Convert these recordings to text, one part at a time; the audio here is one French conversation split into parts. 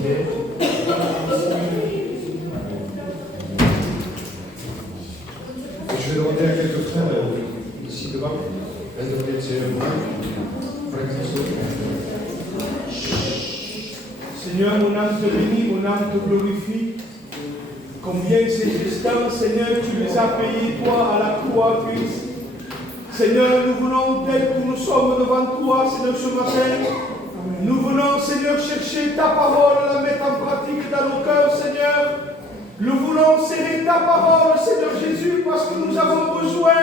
Je vais demander à quelques frères ici devant d'interpréter un mot pour l'exercice. Seigneur, mon âme te bénit, mon âme te glorifie. Combien ces distants, Seigneur, tu les as payés, toi, à la croix, Christ. Seigneur, nous venons, tel que nous sommes devant toi, Seigneur, ce matin. Nous venons, Seigneur, chercher ta parole, la mettre en pratique dans nos cœurs, Seigneur. Nous voulons serrer ta parole, Seigneur Jésus, parce que nous avons besoin.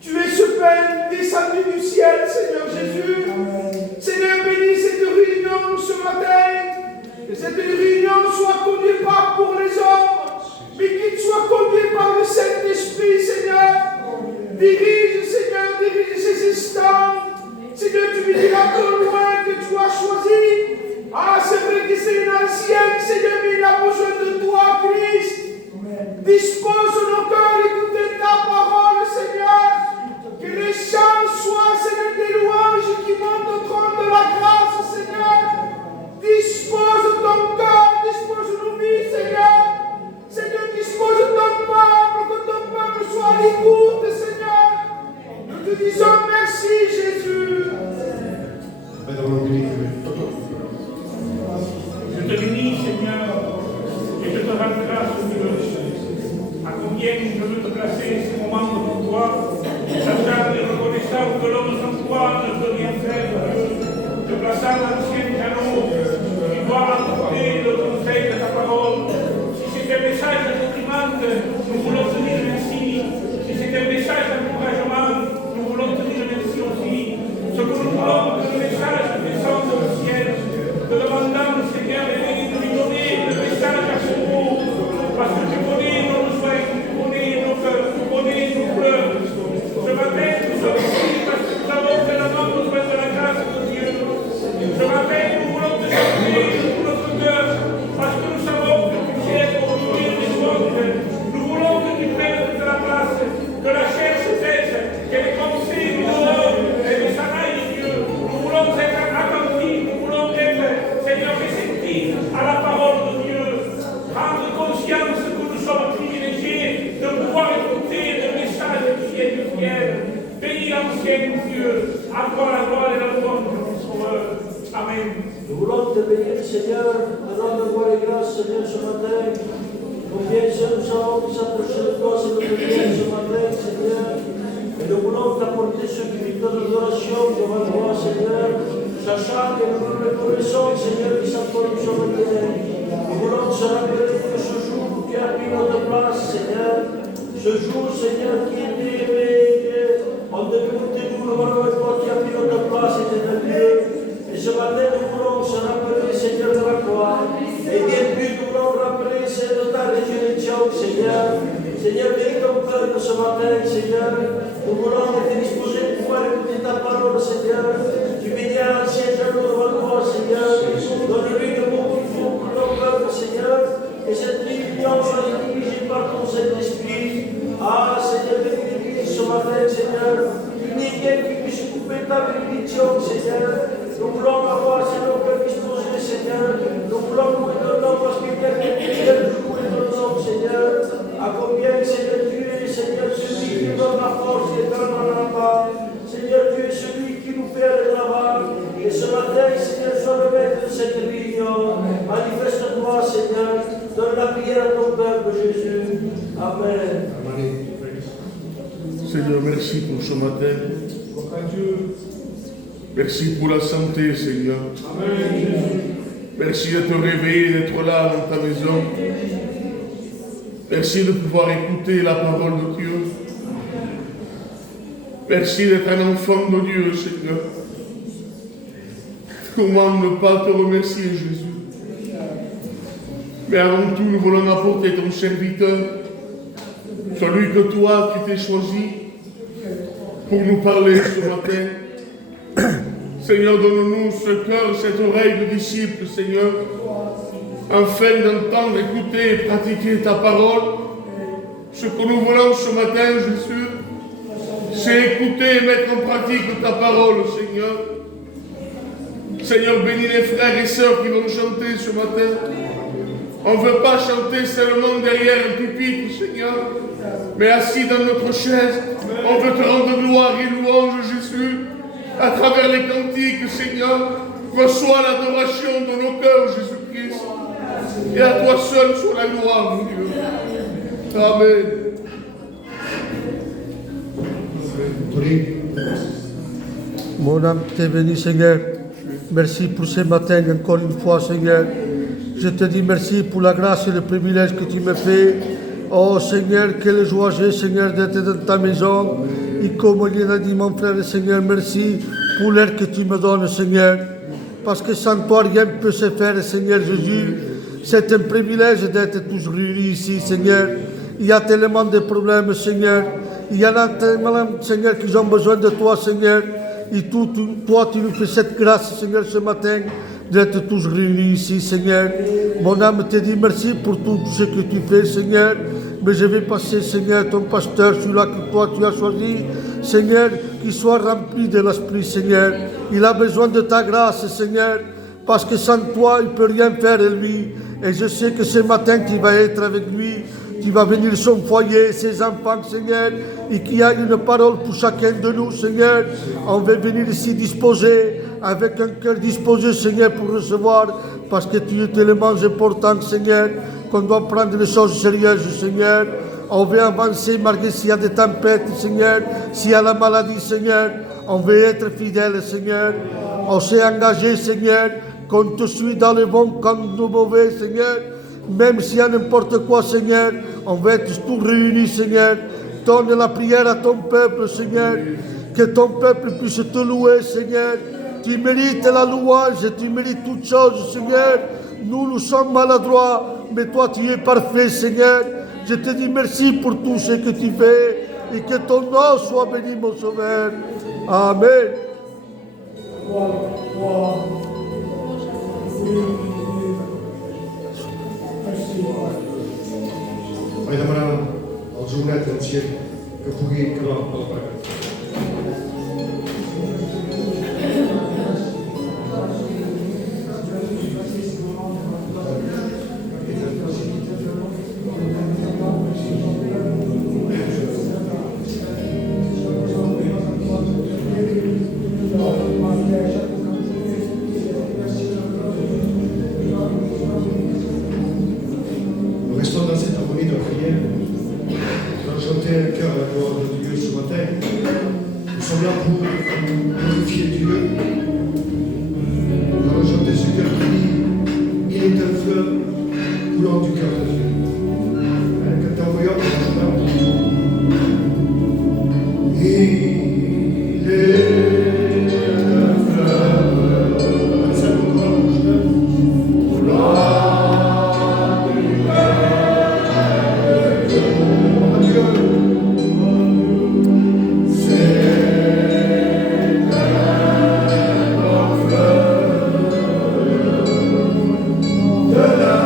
Tu es ce pain descendu du ciel, Seigneur Jésus. Seigneur, bénis cette réunion ce matin. Que cette réunion soit conduite pas pour les hommes, mais qu'il soit conduite par le Saint-Esprit, Seigneur. Dirige, Seigneur, dirige ces instants. Seigneur, tu me diras que loin que tu as choisi. Ah, c'est vrai que c'est une ancienne, Seigneur, mais il a besoin de toi, Christ. Dispose nos cœurs, écoutez ta parole, Seigneur. Que les chants soient, Seigneur, des louanges qui montent au trône de la grâce, Seigneur. Dispose ton cœur, dispose nos vies, Seigneur. Seigneur, dispose ton peuple, que ton peuple soit à l'écoute, Seigneur. Nous te disons merci, Jésus. Je te bénis, Seigneur, et je te rends grâce, Dieu. À combien je veux te placer ces moments devant toi, sachant et reconnaissant que l'homme sans toi ne peut rien faire, Dieu. Te plaçant l'ancien canon qui doit apporter le conseil de ta parole. Si c'est un message déprimant, nous voulons te dire merci. Si c'est un message d'encouragement, nous voulons te dire merci aussi. Ce que nous voulons, que le message descende du ciel, te demandant, Seigneur, de lui donner le message à ce mot, parce que tu connais nos besoins, tu connais nos cœurs, tu connais nos pleurs. Ce matin, nous sommes ici parce que nous avons tellement besoin de la grâce de Dieu. Ce matin, nous voulons te chanter de tout notre cœur, parce que nous savons que tu sais pour nourrir les autres. Nous voulons que tu prennes toute la place, que la chair se taise, que les pensées du dehors et s'en aillent, Dieu. Nous voulons être attentifs, nous voulons être, Seigneur, réceptifs à la parole de Dieu. Prendre conscience que nous sommes privilégiés de pouvoir écouter le message qui vient du ciel. Bénis l'ancien Dieu, à toi la gloire et la louange de ton Sauveur. Amen. Nous voulons te bénir, Seigneur, donnant de gloire et grâce, Seigneur, ce matin. Combien nous avons s'approcher de toi, c'est notre bien ce matin, Seigneur. Et nous voulons t'apporter ce cri d'adoration devant toi, Seigneur, sachant que nous le connaissons, Seigneur, qui s'appelle ce matin. Nous voulons se rappeler de ce jour qui a pris notre place, Seigneur. Ce jour, Seigneur, qui était aimé, on devait goûter nous, le toi qui a pris notre place, Dieu. Et ce matin, nous voulons se rappeler, Seigneur, de la croix. Et bien plus, nous voulons rappeler, Seigneur, de ta résurrection, Seigneur. Seigneur, bénis ton peuple ce matin, Seigneur. Nous voulons être disposés pour pouvoir écouter ta parole, Seigneur. Tu bénis à l'ancien jour devant toi, Seigneur. Donne-lui le mot qu'il faut pour ton peuple, Seigneur. Et cette réunion soit dirigée par ton Saint-Esprit. Ah, Seigneur, bénis l'Église ce matin, Seigneur. Il n'y a rien qui puisse couper ta bénédiction, Seigneur. Nous voulons avoir, Seigneur, que disposer, Seigneur. Nous voulons louer ton nom parce qu'il y a quelqu'un qui louer ton nom, Seigneur. À combien, Seigneur, tu es, Seigneur, celui qui donne la force et donne la part. Seigneur, tu es celui qui nous fait aller là-bas. Et ce matin, Seigneur, sois le maître de cette réunion. Manifeste-toi, Seigneur. Donne la prière à ton peuple, Jésus. Amen. Seigneur, merci pour ce matin. Merci pour la santé, Seigneur. Merci de te réveiller, d'être là dans ta maison. Merci de pouvoir écouter la parole de Dieu. Merci d'être un enfant de Dieu, Seigneur. Comment ne pas te remercier, Jésus? Mais avant tout, nous voulons apporter ton serviteur, celui que toi, tu t'es choisi pour nous parler ce matin. Seigneur, donne-nous ce cœur, cette oreille de disciple, Seigneur, afin d'entendre, écouter et pratiquer ta parole. Ce que nous voulons ce matin, Jésus, c'est écouter et mettre en pratique ta parole, Seigneur. Seigneur, bénis les frères et sœurs qui vont chanter ce matin. On ne veut pas chanter seulement derrière un pupitre, Seigneur, mais assis dans notre chaise. On veut te rendre gloire et louange, Jésus, à travers les cantiques, Seigneur. Reçois l'adoration de nos cœurs, Jésus-Christ. Et à toi seul soit la gloire, mon Dieu. Amen. Mon âme t'est bénie, Seigneur. Merci pour ce matin, encore une fois, Seigneur. Je te dis merci pour la grâce et le privilège que tu me fais. Oh Seigneur, quelle joie j'ai, Seigneur, d'être dans ta maison. Et comme il a dit mon frère, Seigneur, merci pour l'air que tu me donnes, Seigneur. Parce que sans toi, rien ne peut se faire, Seigneur Jésus. C'est un privilège d'être tous réunis ici, Seigneur. Il y a tellement de problèmes, Seigneur. Il y en a tellement, Seigneur, qui ont besoin de toi, Seigneur. Et toi, tu nous fais cette grâce, Seigneur, ce matin, d'être tous réunis ici, Seigneur. Mon âme te dit merci pour tout ce que tu fais, Seigneur. Mais je vais passer, Seigneur, ton pasteur, celui-là que toi tu as choisi, Seigneur, qu'il soit rempli de l'Esprit, Seigneur. Il a besoin de ta grâce, Seigneur, parce que sans toi, il ne peut rien faire, lui. Et je sais que ce matin, tu vas être avec lui. Tu vas venir son foyer, ses enfants, Seigneur, et qu'il y a une parole pour chacun de nous, Seigneur. On veut venir ici disposer, avec un cœur disposé, Seigneur, pour recevoir, parce que tu es tellement important, Seigneur, qu'on doit prendre les choses sérieuses, Seigneur. On veut avancer, malgré s'il y a des tempêtes, Seigneur, s'il y a la maladie, Seigneur. On veut être fidèle, Seigneur. On s'est engagé, Seigneur, qu'on te suit dans le bon comme le mauvais, Seigneur. Même s'il y a n'importe quoi, Seigneur, on va être tous réunis, Seigneur. Donne la prière à ton peuple, Seigneur. Que ton peuple puisse te louer, Seigneur. Tu mérites la louange, tu mérites toutes choses, Seigneur. Nous sommes maladroits, mais toi, tu es parfait, Seigneur. Je te dis merci pour tout ce que tu fais et que ton nom soit béni, mon Sauveur. Amen. Voi demanar als Jonet en Xer que pugui acabar amb el pregat. Restons dans cette harmonie de prière. Nous allons chanter un cœur à la gloire de Dieu ce matin. Nous sommes là pour glorifier Dieu. Nous allons chanter ce cœur qui dit il est un fleuve coulant du cœur de Dieu. Quand on voyant, il est un fleuve. Allez, ça nous coulant. De la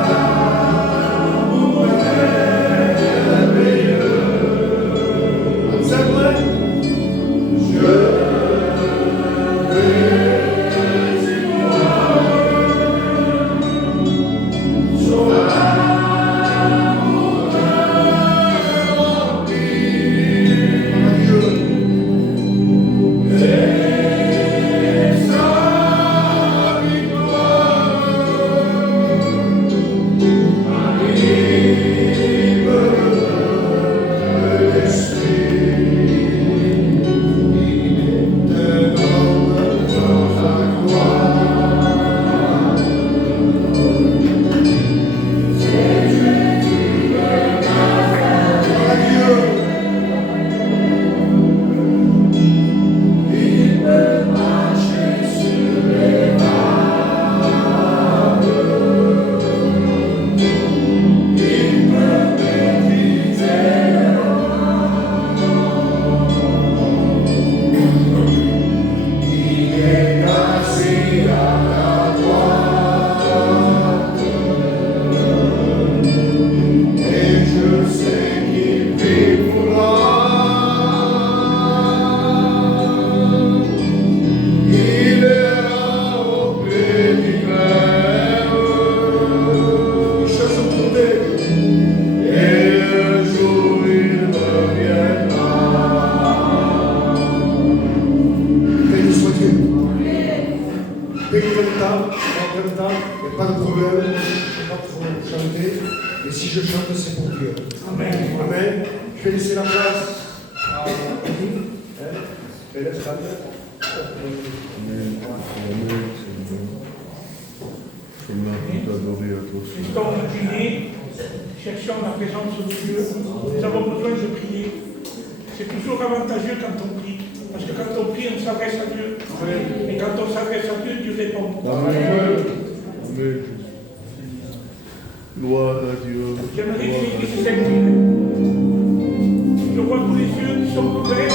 de problème, je ne sais pas trop chanter, mais si je chante, c'est pour Dieu. Amen. Amen. Je vais laisser la place à Denis. Et laisse la place. Restons prier, cherchons la présence de Dieu. Nous avons besoin de prier. C'est toujours avantageux quand on prie. Parce que quand on prie, on s'adresse à Dieu. Et quand on s'adresse à Dieu, Dieu répond. Amen. Gloire à Dieu. J'aimerais que l'Église s'incline. Je vois tous les yeux qui sont ouverts.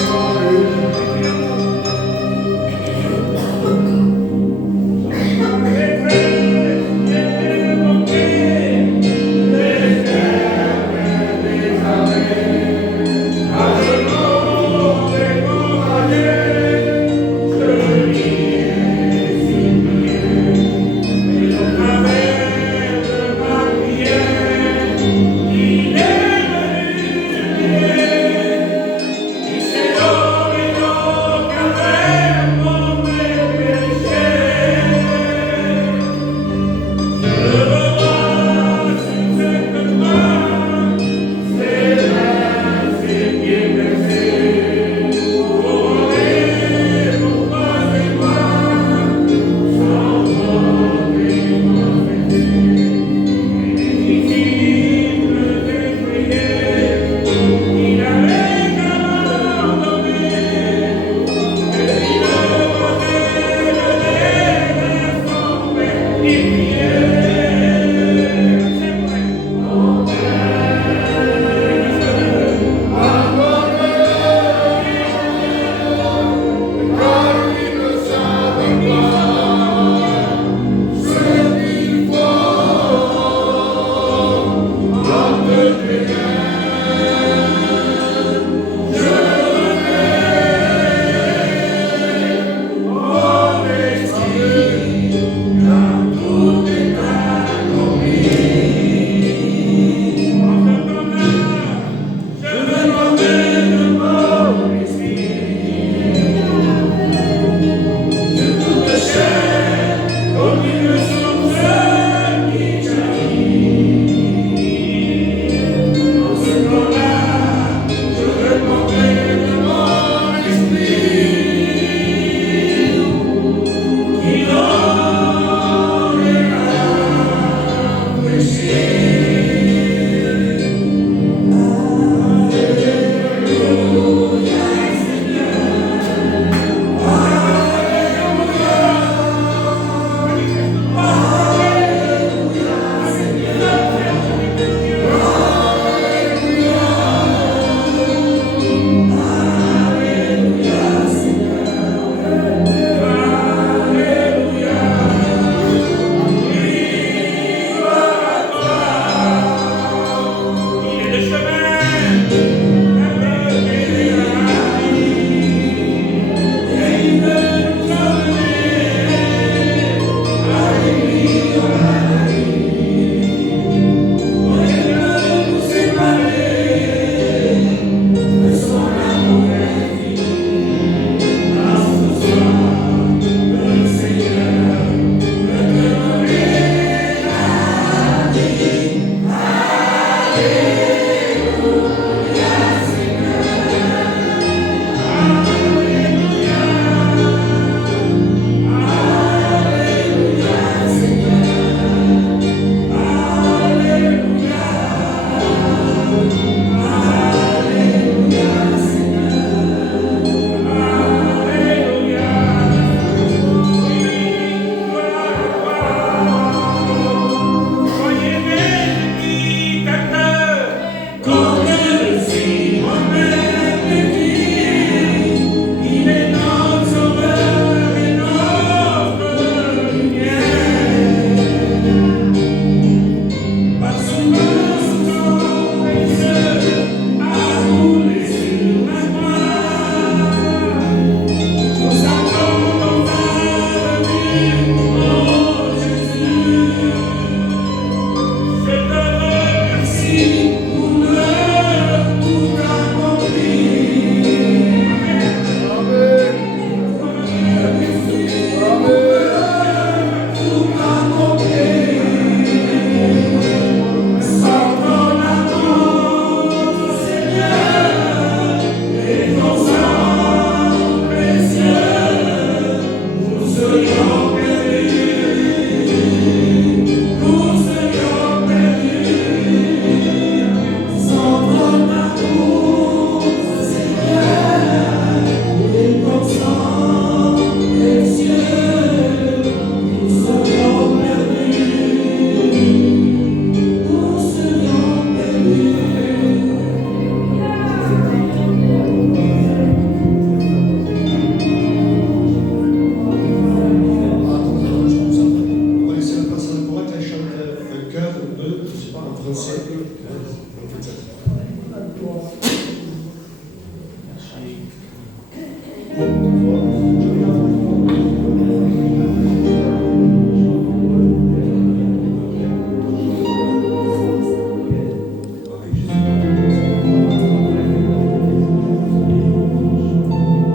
français.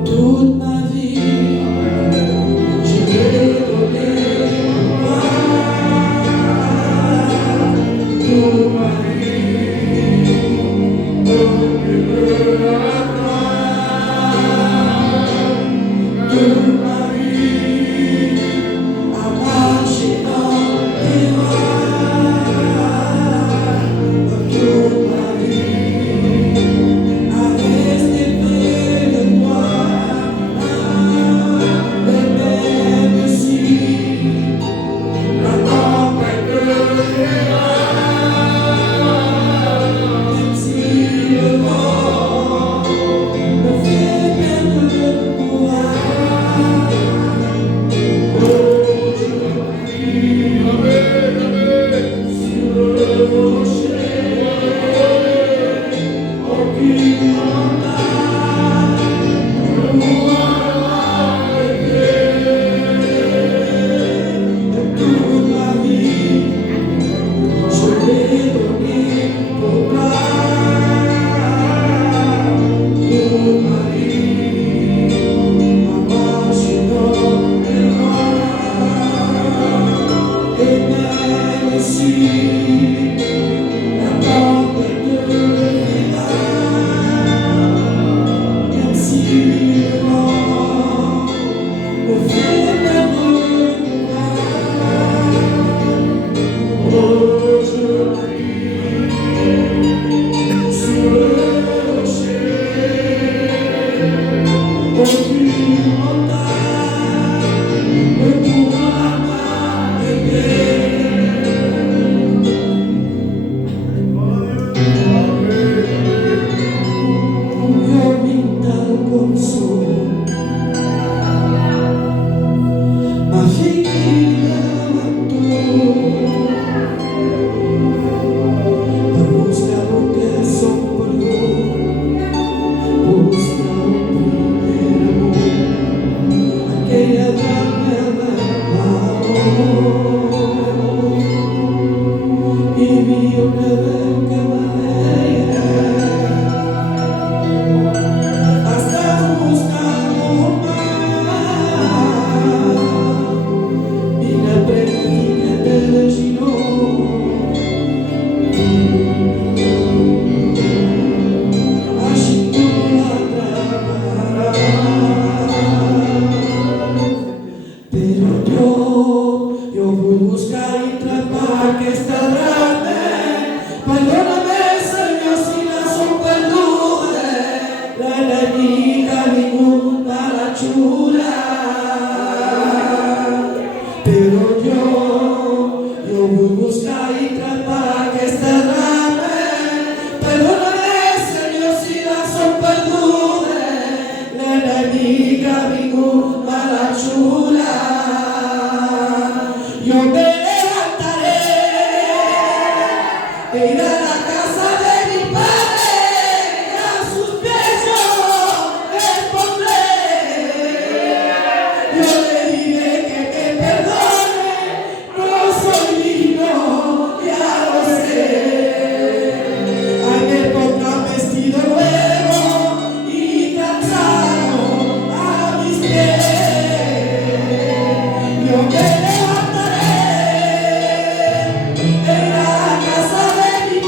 Toute ma vie, je vais donner toi. Toute ma vie, donne-le à toi. Toute ma vie, à marcher dans tes voies. Toute ma vie, à rester près de toi. Même si la tempête viendra, même si le vent me fait perdre le courage, aujourd'hui sur le rocher, aucune montagne ne pourra toute ma vie, je l'ai donné pour toi. Toute ma vie, à marcher dans tes voies. Et même si la tempête viendra, même si le vent me fait perdre le courage, aujourd'hui sur le rocher, aucune montagne ne pourra m'arrêter. Io vinta il consumo, ma figlia tu per buscar lo que son por busca un primer amor, aquella dama y vi una vez que hasta buscamos más y la pregunta del giro así tú la trabarás, pero yo voy a buscar y tratar que está grande. Perdóname, Señor, si la son perdude, la enemiga ninguna la chula. Pero yo voy a buscar y tratar que está grande. Perdóname, Señor, si la son perdude, la enemiga ninguna la chula. Yo me levantaré e iré a la casa de mi padre, y a sus pies yo me pondré. Yo le diré que me perdone, no soy digno, ya lo sé. Ay, me pondrá vestido nuevo y calzado a mis pies. Yo me levantaré e iré a la casa de mi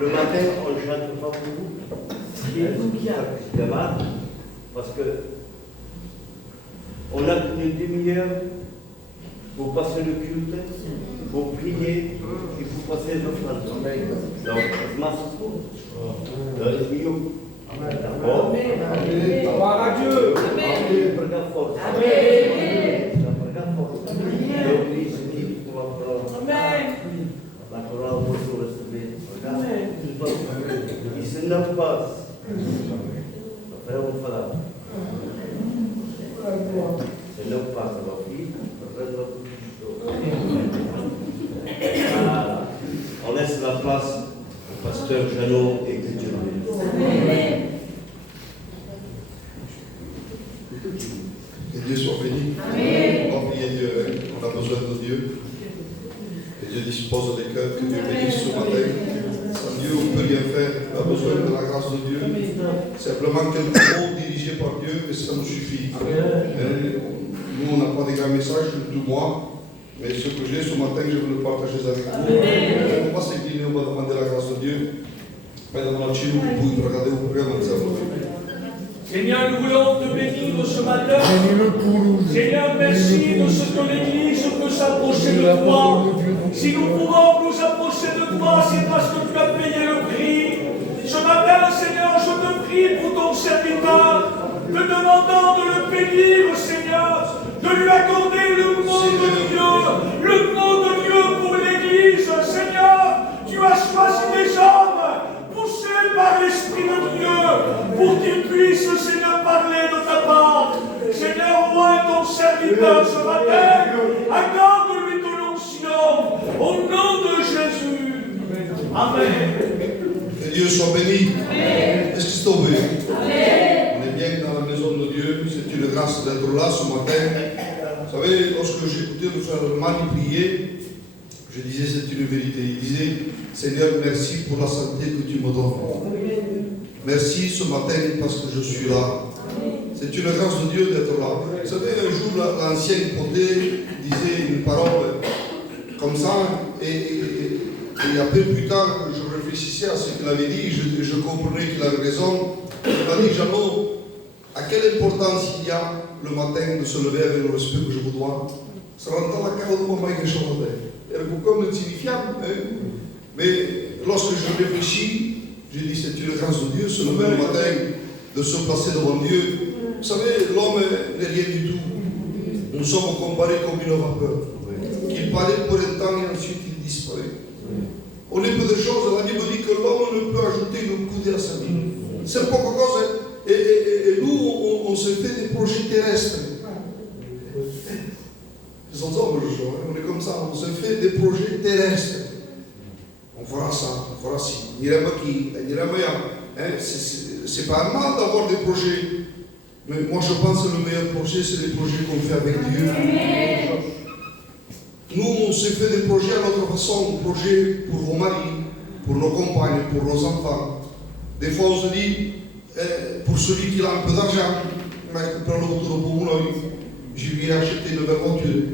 Le matin, on ne chante pas beaucoup. Parce que on a une demi-heure pour passer le culte, pour prier et pour passer les offrandes. Donc, masse pour le milieu. D'accord? Gloire à Dieu. Regarde fort. Regarde fort. L'église qui pour la parole. La parole pour tout rester. Il se nomme pas. Frère ou frère. Se nomme pas, ça va vite. On laisse la place au pasteur Jeannot et que Dieu le bénisse. Que Dieu soit béni. On va prier Dieu. On a besoin de Dieu. Que Dieu dispose les cœurs, que Dieu bénisse ce matin. Sans Dieu, on ne peut rien faire. On a besoin de la grâce de Dieu. Simplement quelques mots dirigés par Dieu, et ça nous suffit. Nous, on n'a pas des grands messages, tout moi. Mais ce que j'ai ce matin, je veux le partager avec vous. On va s'incliner, on va demander la grâce de Dieu. Madame Lachino, vous pouvez regarder au programme ensemble. Seigneur, nous voulons te bénir ce matin. Seigneur, merci de ce que l'Église peut s'approcher de toi. Si nous pouvons nous approcher de toi, c'est parce que tu as payé le prix. Ce matin, Seigneur, je te prie pour ton serviteur, te demandant de le bénir, Seigneur, de lui accorder le mot de Dieu pour l'Église. Seigneur, tu as choisi des hommes poussés par l'Esprit de Dieu pour qu'ils puissent, Seigneur, parler de ta part. Seigneur, moi, ton serviteur ce matin, accorde-lui ton onction au nom de Jésus. Amen. Que Dieu soit béni. Est-ce que c'est tombé? On est bien dans la maison de Dieu. C'est une grâce d'être là ce matin. Vous savez, lorsque j'écoutais le frère Mani prier, je disais c'est une vérité. Il disait, Seigneur, merci pour la santé que tu me donnes. Merci ce matin parce que je suis là. C'est une grâce de Dieu d'être là. Vous savez, un jour, l'ancien côté disait une parole comme ça, et un peu plus tard, je réfléchissais à ce qu'il avait dit, je comprenais qu'il avait raison. Il m'a dit, Jeannot, à quelle importance il y a le matin de se lever avec le respect que je vous dois? Ça rentre la carte de mon mari que je chantais. Et comme insignifiant, mais lorsque je réfléchis, j'ai dit, c'est une grâce de Dieu, se lever le matin, de se placer devant Dieu. Vous savez, l'homme n'est rien du tout. Nous sommes comparés comme une vapeur, qu'il paraît pour un temps et ensuite il disparaît. On est peu de choses, la Bible dit que l'homme ne peut ajouter une coudée à sa vie. C'est pas quelque chose. Et nous, on se fait des projets terrestres. Ils sont hommes, on est comme ça, on se fait des projets terrestres. On fera ça, on fera ci. C'est pas mal d'avoir des projets. Mais moi je pense que le meilleur projet, c'est les projets qu'on fait avec Dieu. Nous, on se fait des projets à notre façon, des projets pour vos maris, pour nos compagnes, pour nos enfants. Des fois, on se dit, pour celui qui a un peu d'argent, je lui ai acheté une belle voiture.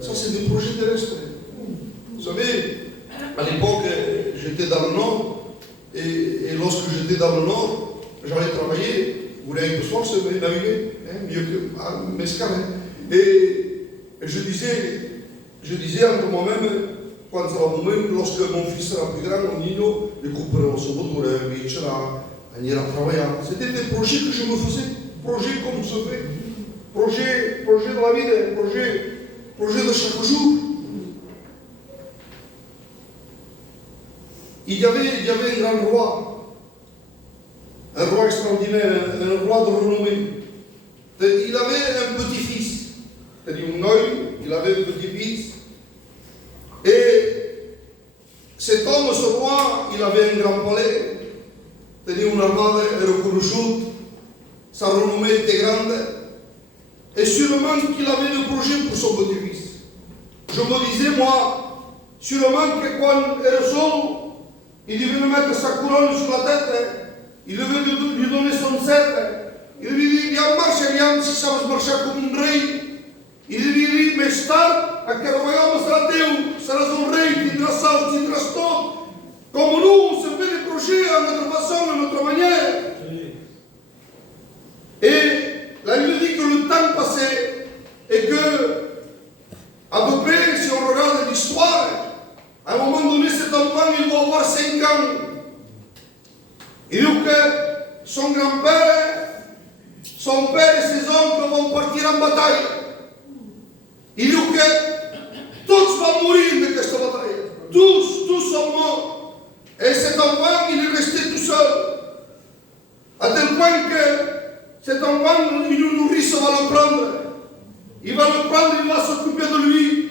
Ça, c'est des projets terrestres. Vous savez, à l'époque, j'étais dans le Nord, et lorsque j'étais dans le Nord, j'allais travailler, vous l'avez peu soir, c'est naviguer, mieux que à Mescal. Et je disais entre moi-même, quando sarà il momento, lorsque mon fils sera plus grand, mon Nino, le couperons sur votre voiture, on ira travailler. C'était des projets que je me faisais, projets comme ce fait, projets de la vie, projets de chaque jour. Il y avait un grand roi, un roi extraordinaire, un roi de renommée. Il avait un petit-fils, c'est-à-dire un œil, il avait un petit-fils. Et cet homme, ce roi, il avait un grand palais, c'est-à-dire une armada reconnue, sa renommée était grande. Et sûrement qu'il avait des projets pour son petit-fils. Je me disais, moi, sûrement que quand il est seul, il devait lui mettre sa couronne sur la tête, il devait lui donner son sceptre, il devait dire, viens marcher, viens, si ça va marcher comme un rei. Il devait dire, mais tard, à quel royaume sera Dieu, sera son rei, tindra ça, tindra tout. Comme nous, on se fait des projets à notre façon, à notre manière. Et la Bible dit que le temps passait et que, à peu près, si on regarde l'histoire, à un moment donné, cet enfant, il va avoir 5 ans. Il dit que son grand-père, son père et ses oncles vont partir en bataille. Il dit que tous vont mourir de cette bataille. Tous sont morts. Et cet enfant, il est resté tout seul. À tel point que cet enfant, une nourrice va le prendre. Il va le prendre, il va s'occuper de lui.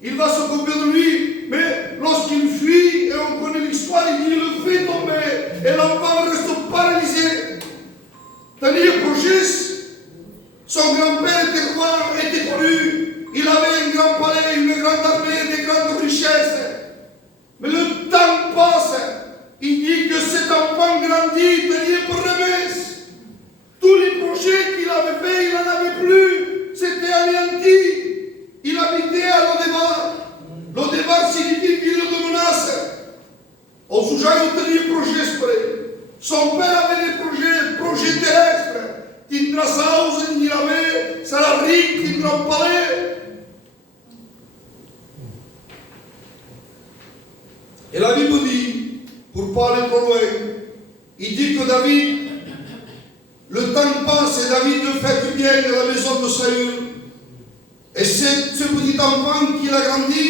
Il va s'occuper de lui. Mais lorsqu'il fuit, et on connaît l'histoire, il le fait tomber. Et l'enfant reste paralysé. C'est-à-dire que son grand-père était roi, était connu. Il avait un grand palais, une grande armée, des grandes richesses. Mais le temps passe. Il dit que cet enfant grandit, devient promesse. Tous les projets qu'il avait faits, il n'en avait plus. C'était anéanti. Il habitait à Lodébar. Lodébar signifie ville de menace. On soujait obtenir des projets près. Son père avait des projets terrestres. Tindra Saus, Nirame, Salarik, Tindra Palais. Et la Bible dit, pour ne pas aller trop loin, il dit que David, le temps passe et David fait du bien à la maison de Saül. Et ce petit enfant qu'il a grandi,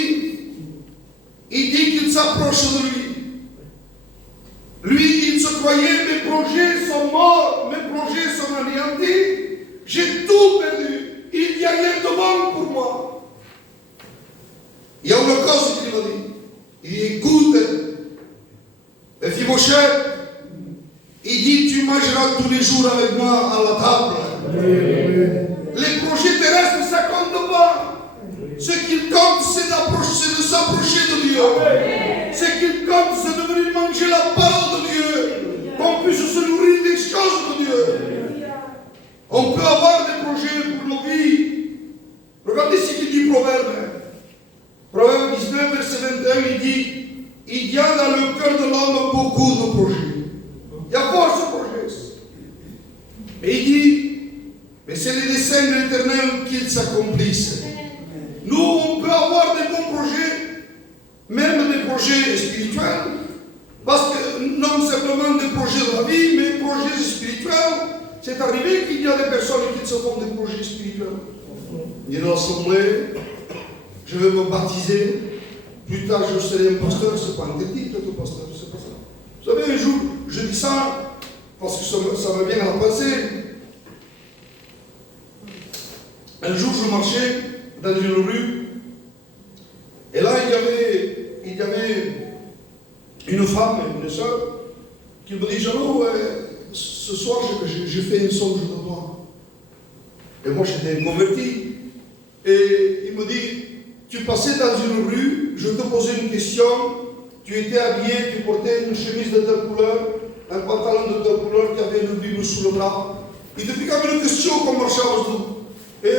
il dit qu'il s'approche de lui. Lui, il se croyait, mes projets sont morts, mes projets sont anéantis, j'ai tout perdu, il n'y a rien de bon pour moi. Il y a une cause qu'il m'a dit. Il dit, écoute, Mephibosheth, il dit, tu mangeras tous les jours avec moi à la table. Les projets terrestres, ça ne compte pas. Ce qu'il compte, c'est de s'approcher de Dieu. Ce qu'il compte, c'est de venir manger la parole de Dieu. Qu'on puisse se nourrir des choses de Dieu. On peut avoir des projets pour nos vies. Regardez ce qu'il dit Proverbe. Proverbe 19, verset 21, il dit, il y a dans le cœur de l'homme beaucoup de projets. Il y a force de projets. Et il dit, mais c'est les desseins de l'Éternel qu'ils s'accomplissent. Nous, on peut avoir des bons projets, même des projets spirituels, parce que non simplement des projets de la vie, mais des projets spirituels. C'est arrivé qu'il y a des personnes qui se font des projets spirituels. Il y a une assemblée, je vais me baptiser, plus tard je serai un pasteur, c'est pas un titre de pasteur, c'est pas ça. Vous savez, un jour, je dis ça, parce que ça me vient à la pensée. Un jour, je marchais dans une rue, et là, il y avait une femme, une sœur, qui me dit, Jeannot, ce soir, j'ai fait un songe de toi. Et moi, j'étais converti. Et il me dit, tu passais dans une rue, je te posais une question, tu étais habillé, tu portais une chemise de telle couleur, un pantalon de telle couleur, tu avais une Bible sous le bras. Et depuis qu'il y avait une question qu'on marchait avec nous. Et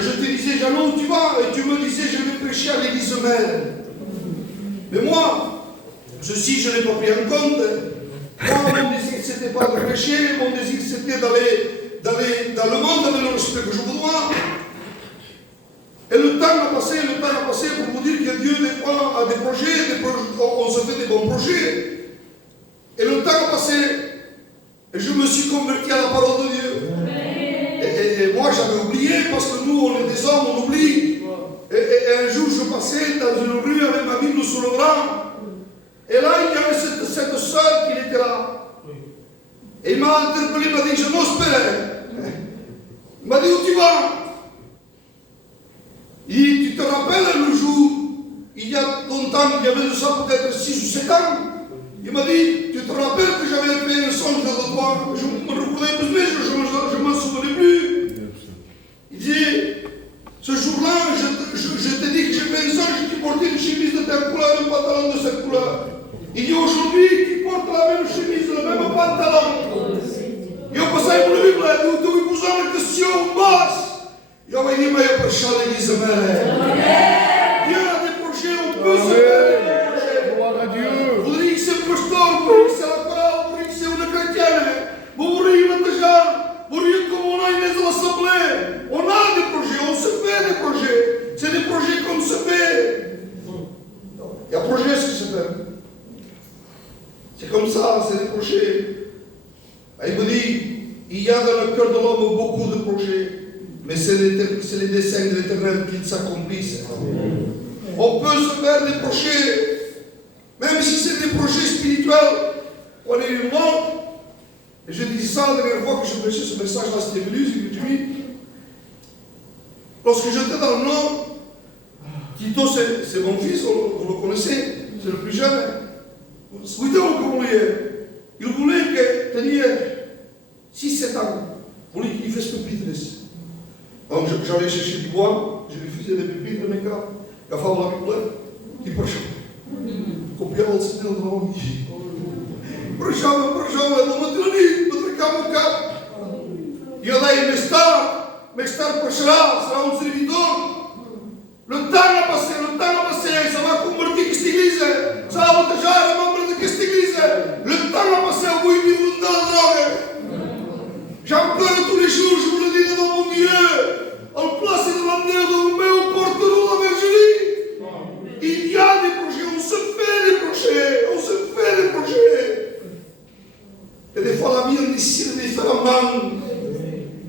je te disais, Jeannot, où tu vas? Et tu me disais, je vais prêcher à l'église mère. Mais moi, ceci, je ne l'ai pas pris en compte. Moi, mon désir, c'était pas de prêcher, mon désir, c'était d'aller dans le monde avec le respect que je vous dois. Et le temps a passé pour vous dire que Dieu, des fois, on se fait des bons projets. Et le temps a passé, et je me suis converti à la parole de Dieu. Et moi, j'avais oublié, parce que nous, on est des hommes, on oublie. Et un jour, je passais dans une rue avec ma Bible sur le bras. Et là, il y avait cette sœur qui était là. Et il m'a interpellé, il m'a dit, je n'ose pas. Il m'a dit, où tu vas? Il dit, tu te rappelles le jour, il y a longtemps, il y avait de ça peut-être 6 ou 7 ans. Il m'a dit, tu te rappelles que j'avais fait un songe de toi? Je me reconnais plus, mais je ne m'en souvenais plus. Il dit, ce jour-là, je t'ai dit que j'ai fait un songe, tu portais une chemise de telle couleur, un pantalon de cette couleur. Il dit, aujourd'hui, tu portes la même chemise, le même pantalon. Io passai per la Bibbia e tu mi pusano che sia un boss. Io vai di me per sciare di Isabelle. Dio ha dei progetti un po' se Gloire à Dieu. vorrei essere un pastore, vorrei essere la parola, vorrei essere una cristiana, ma vorrei mangiare, vorrei come noi nell'assemblea. On a des projets, on se fait des projets. C'est des projets qu'on se fait. Il y a projet ce qui se fait. C'est comme ça, c'est des projets. Il me dit, il y a dans le cœur de l'homme beaucoup de projets, mais c'est les desseins de l'Éternel qui s'accomplissent. On peut se faire des projets, même si c'est des projets spirituels. On est une monde. Et je dis ça la dernière fois que je prêchais ce message-là, c'était venu, lorsque j'étais dans le Nord, Tito, c'est mon fils, vous le connaissez, c'est le plus jeune. Scuitavo che voulait. Il voulait que tenir 6-7 ans. Il voulait qu'il fasse pupitres. Donc j'allais chercher du bois, je lui faisais des pupitres, mais quand il fallait la Bible, il prêchait. Copiava il Signore da ogni. Prêchava, la mattina lo treccavo il capo. Io dai, mais star prêchera, sarà un servitore. Le temps a passé, ça va convertir questa église, ça va baptiser les membres de questa église. Le temps a passé, au bout du monde dans la drogue. J'en pleure tous les jours, je vous le dis devant mon Dieu. En place de la terre de mon porteront la Virginie. Il y a des projets, on se fait des projets. Et des fois, la vie, on décide différemment.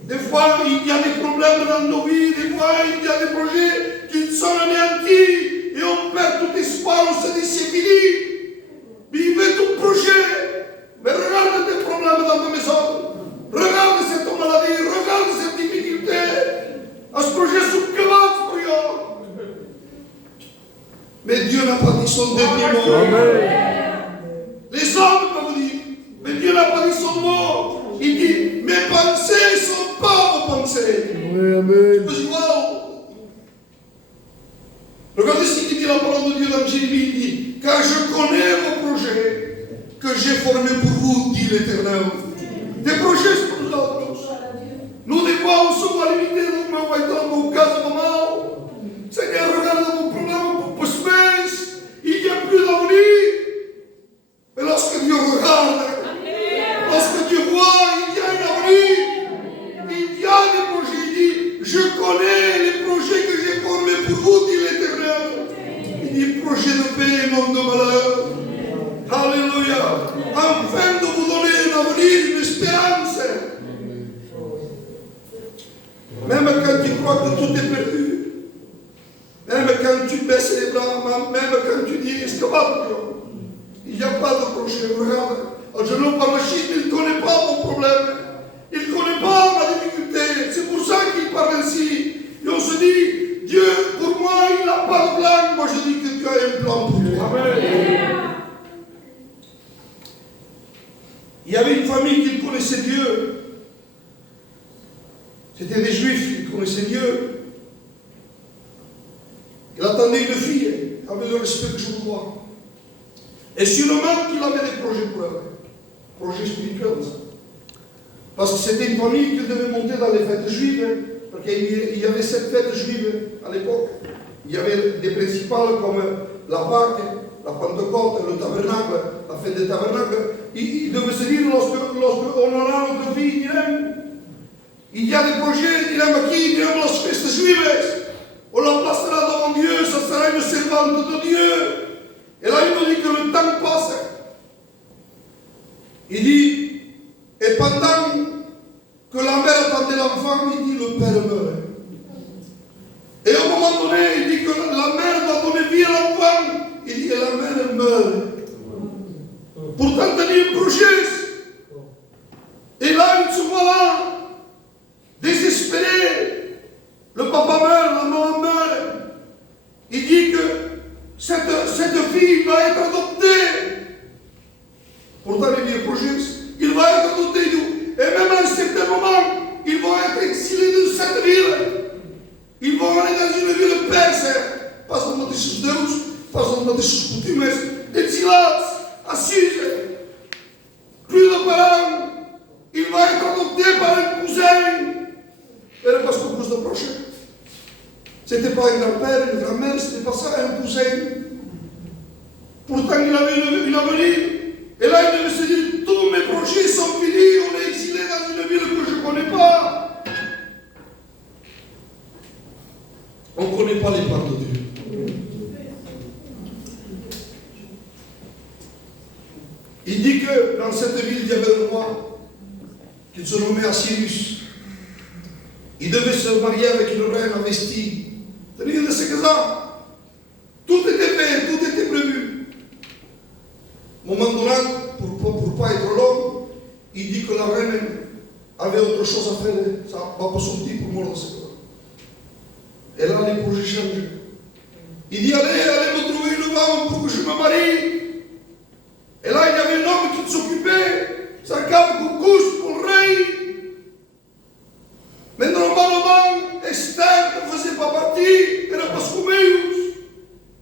Des fois, il y a des problèmes dans nos vies, des fois, il y a des projets qui sont anéantis et on perd tout espoir, on se dit c'est fini. Vivez ton projet, mais regarde tes problèmes dans ta maison, regarde cette maladie, regarde cette difficulté. À ce projet sur que va, mais Dieu n'a pas dit son dernier mot. Les hommes peuvent dire, mais Dieu n'a pas dit son mot. Il dit, mes pensées ne sont pas vos pensées. Amen. Tu peux dire, wow. Regardez ce qu'il dit la parole de Dieu dans Jérémie. Il dit, car je connais vos projets que j'ai formés pour vous, dit l'Éternel. Des projets pour nous autres. Nous, des fois, on se va limiter, nous, on va être dans mon cas, maman. Seigneur, regarde mon problème pour ce il n'y a plus d'avenir. Mais lorsque Dieu regarde, lorsque Dieu voit, il y a un avenir. Il y a des projets. Il dit, je connais les projets que j'ai formés pour vous, dit l'Éternel. Il dit, projet de paix et non de malheur. Alléluia. Afin de vous donner un avenir, une espérance. Même quand tu crois que tout est perdu, même quand tu baisses les bras, même quand tu dis, est-ce que va Dieu? Il n'y a pas de projet. Regarde, un jeune homme par la Chine, il ne connaît pas mon problème. Il ne connaît pas ma difficulté. C'est pour ça qu'il parle ainsi. Et on se dit, Dieu, pour moi, il n'a pas de plan. Moi, je dis que Dieu a un plan pour toi. Amen. Il y avait une famille qui connaissait Dieu. C'était des Juifs qui connaissaient Dieu. Il attendait une fille avec le respect que je vous dois. Et sûrement qu'il avait des projets pour elle. Projets spirituels. Parce que c'était une famille qui devait monter dans les fêtes juives. Parce qu'il y avait cette fête juive à l'époque. Il y avait des principales comme la Pâque, la Pentecôte, le tabernacle, la fête des tabernacles. Il devait se dire, lorsqu'on aura notre vie, il y a des projets, diremo qui, diremo las feste juives. On la placera devant Dieu, ça sera une servante de Dieu. Et là, il nous dit que le temps passe. Il dit, et pendant que la mère attendait l'enfant, il dit, le père meurt. Et au moment donné, il dit que la mère doit donner vie à l'enfant. Il dit, et la mère meurt. Pourtant, tenir un projet. Et là, il se voit là, désespéré. Le papa meurt, la maman meurt. Il dit que cette fille va être adoptée. Pourtant, il dit, projet, il va être adopté. Et même à un certain moment, ils vont être exilés de cette ville. Ils vont aller dans une ville perse. Pas seulement des choses de Deus, pas seulement des choses coutumes, exilados, assises. Plus de parents. Il va être adopté par un cousin. Et là, parce qu'on pousse de prochain. C'était pas un grand-père, une grand-mère, c'était pas ça, un cousin. Pourtant, il avait une avenir. Et là, il devait se dire, tous mes projets sont finis, on est exilé dans une ville que je ne connais pas. On ne connaît pas les plans de Dieu. Il dit que dans cette ville, il y avait un roi qui se nommait Assyrus. Il devait se marier avec une reine investie. C'est-à-dire de ce que ça, tout était fait, tout était prévu. Au moment donné, pour ne pas être long, il dit que la reine avait autre chose à faire. Ça va pas sortir pour mourir de ce cas. Et là, les projets changent. Il dit, allez me trouver une femme pour que je me marie. Et là, il y avait un homme qui s'occupait, ça garde qu'on couche pour le rei. Mais normalement, Esther ne faisait pas partie, era pas scomeus.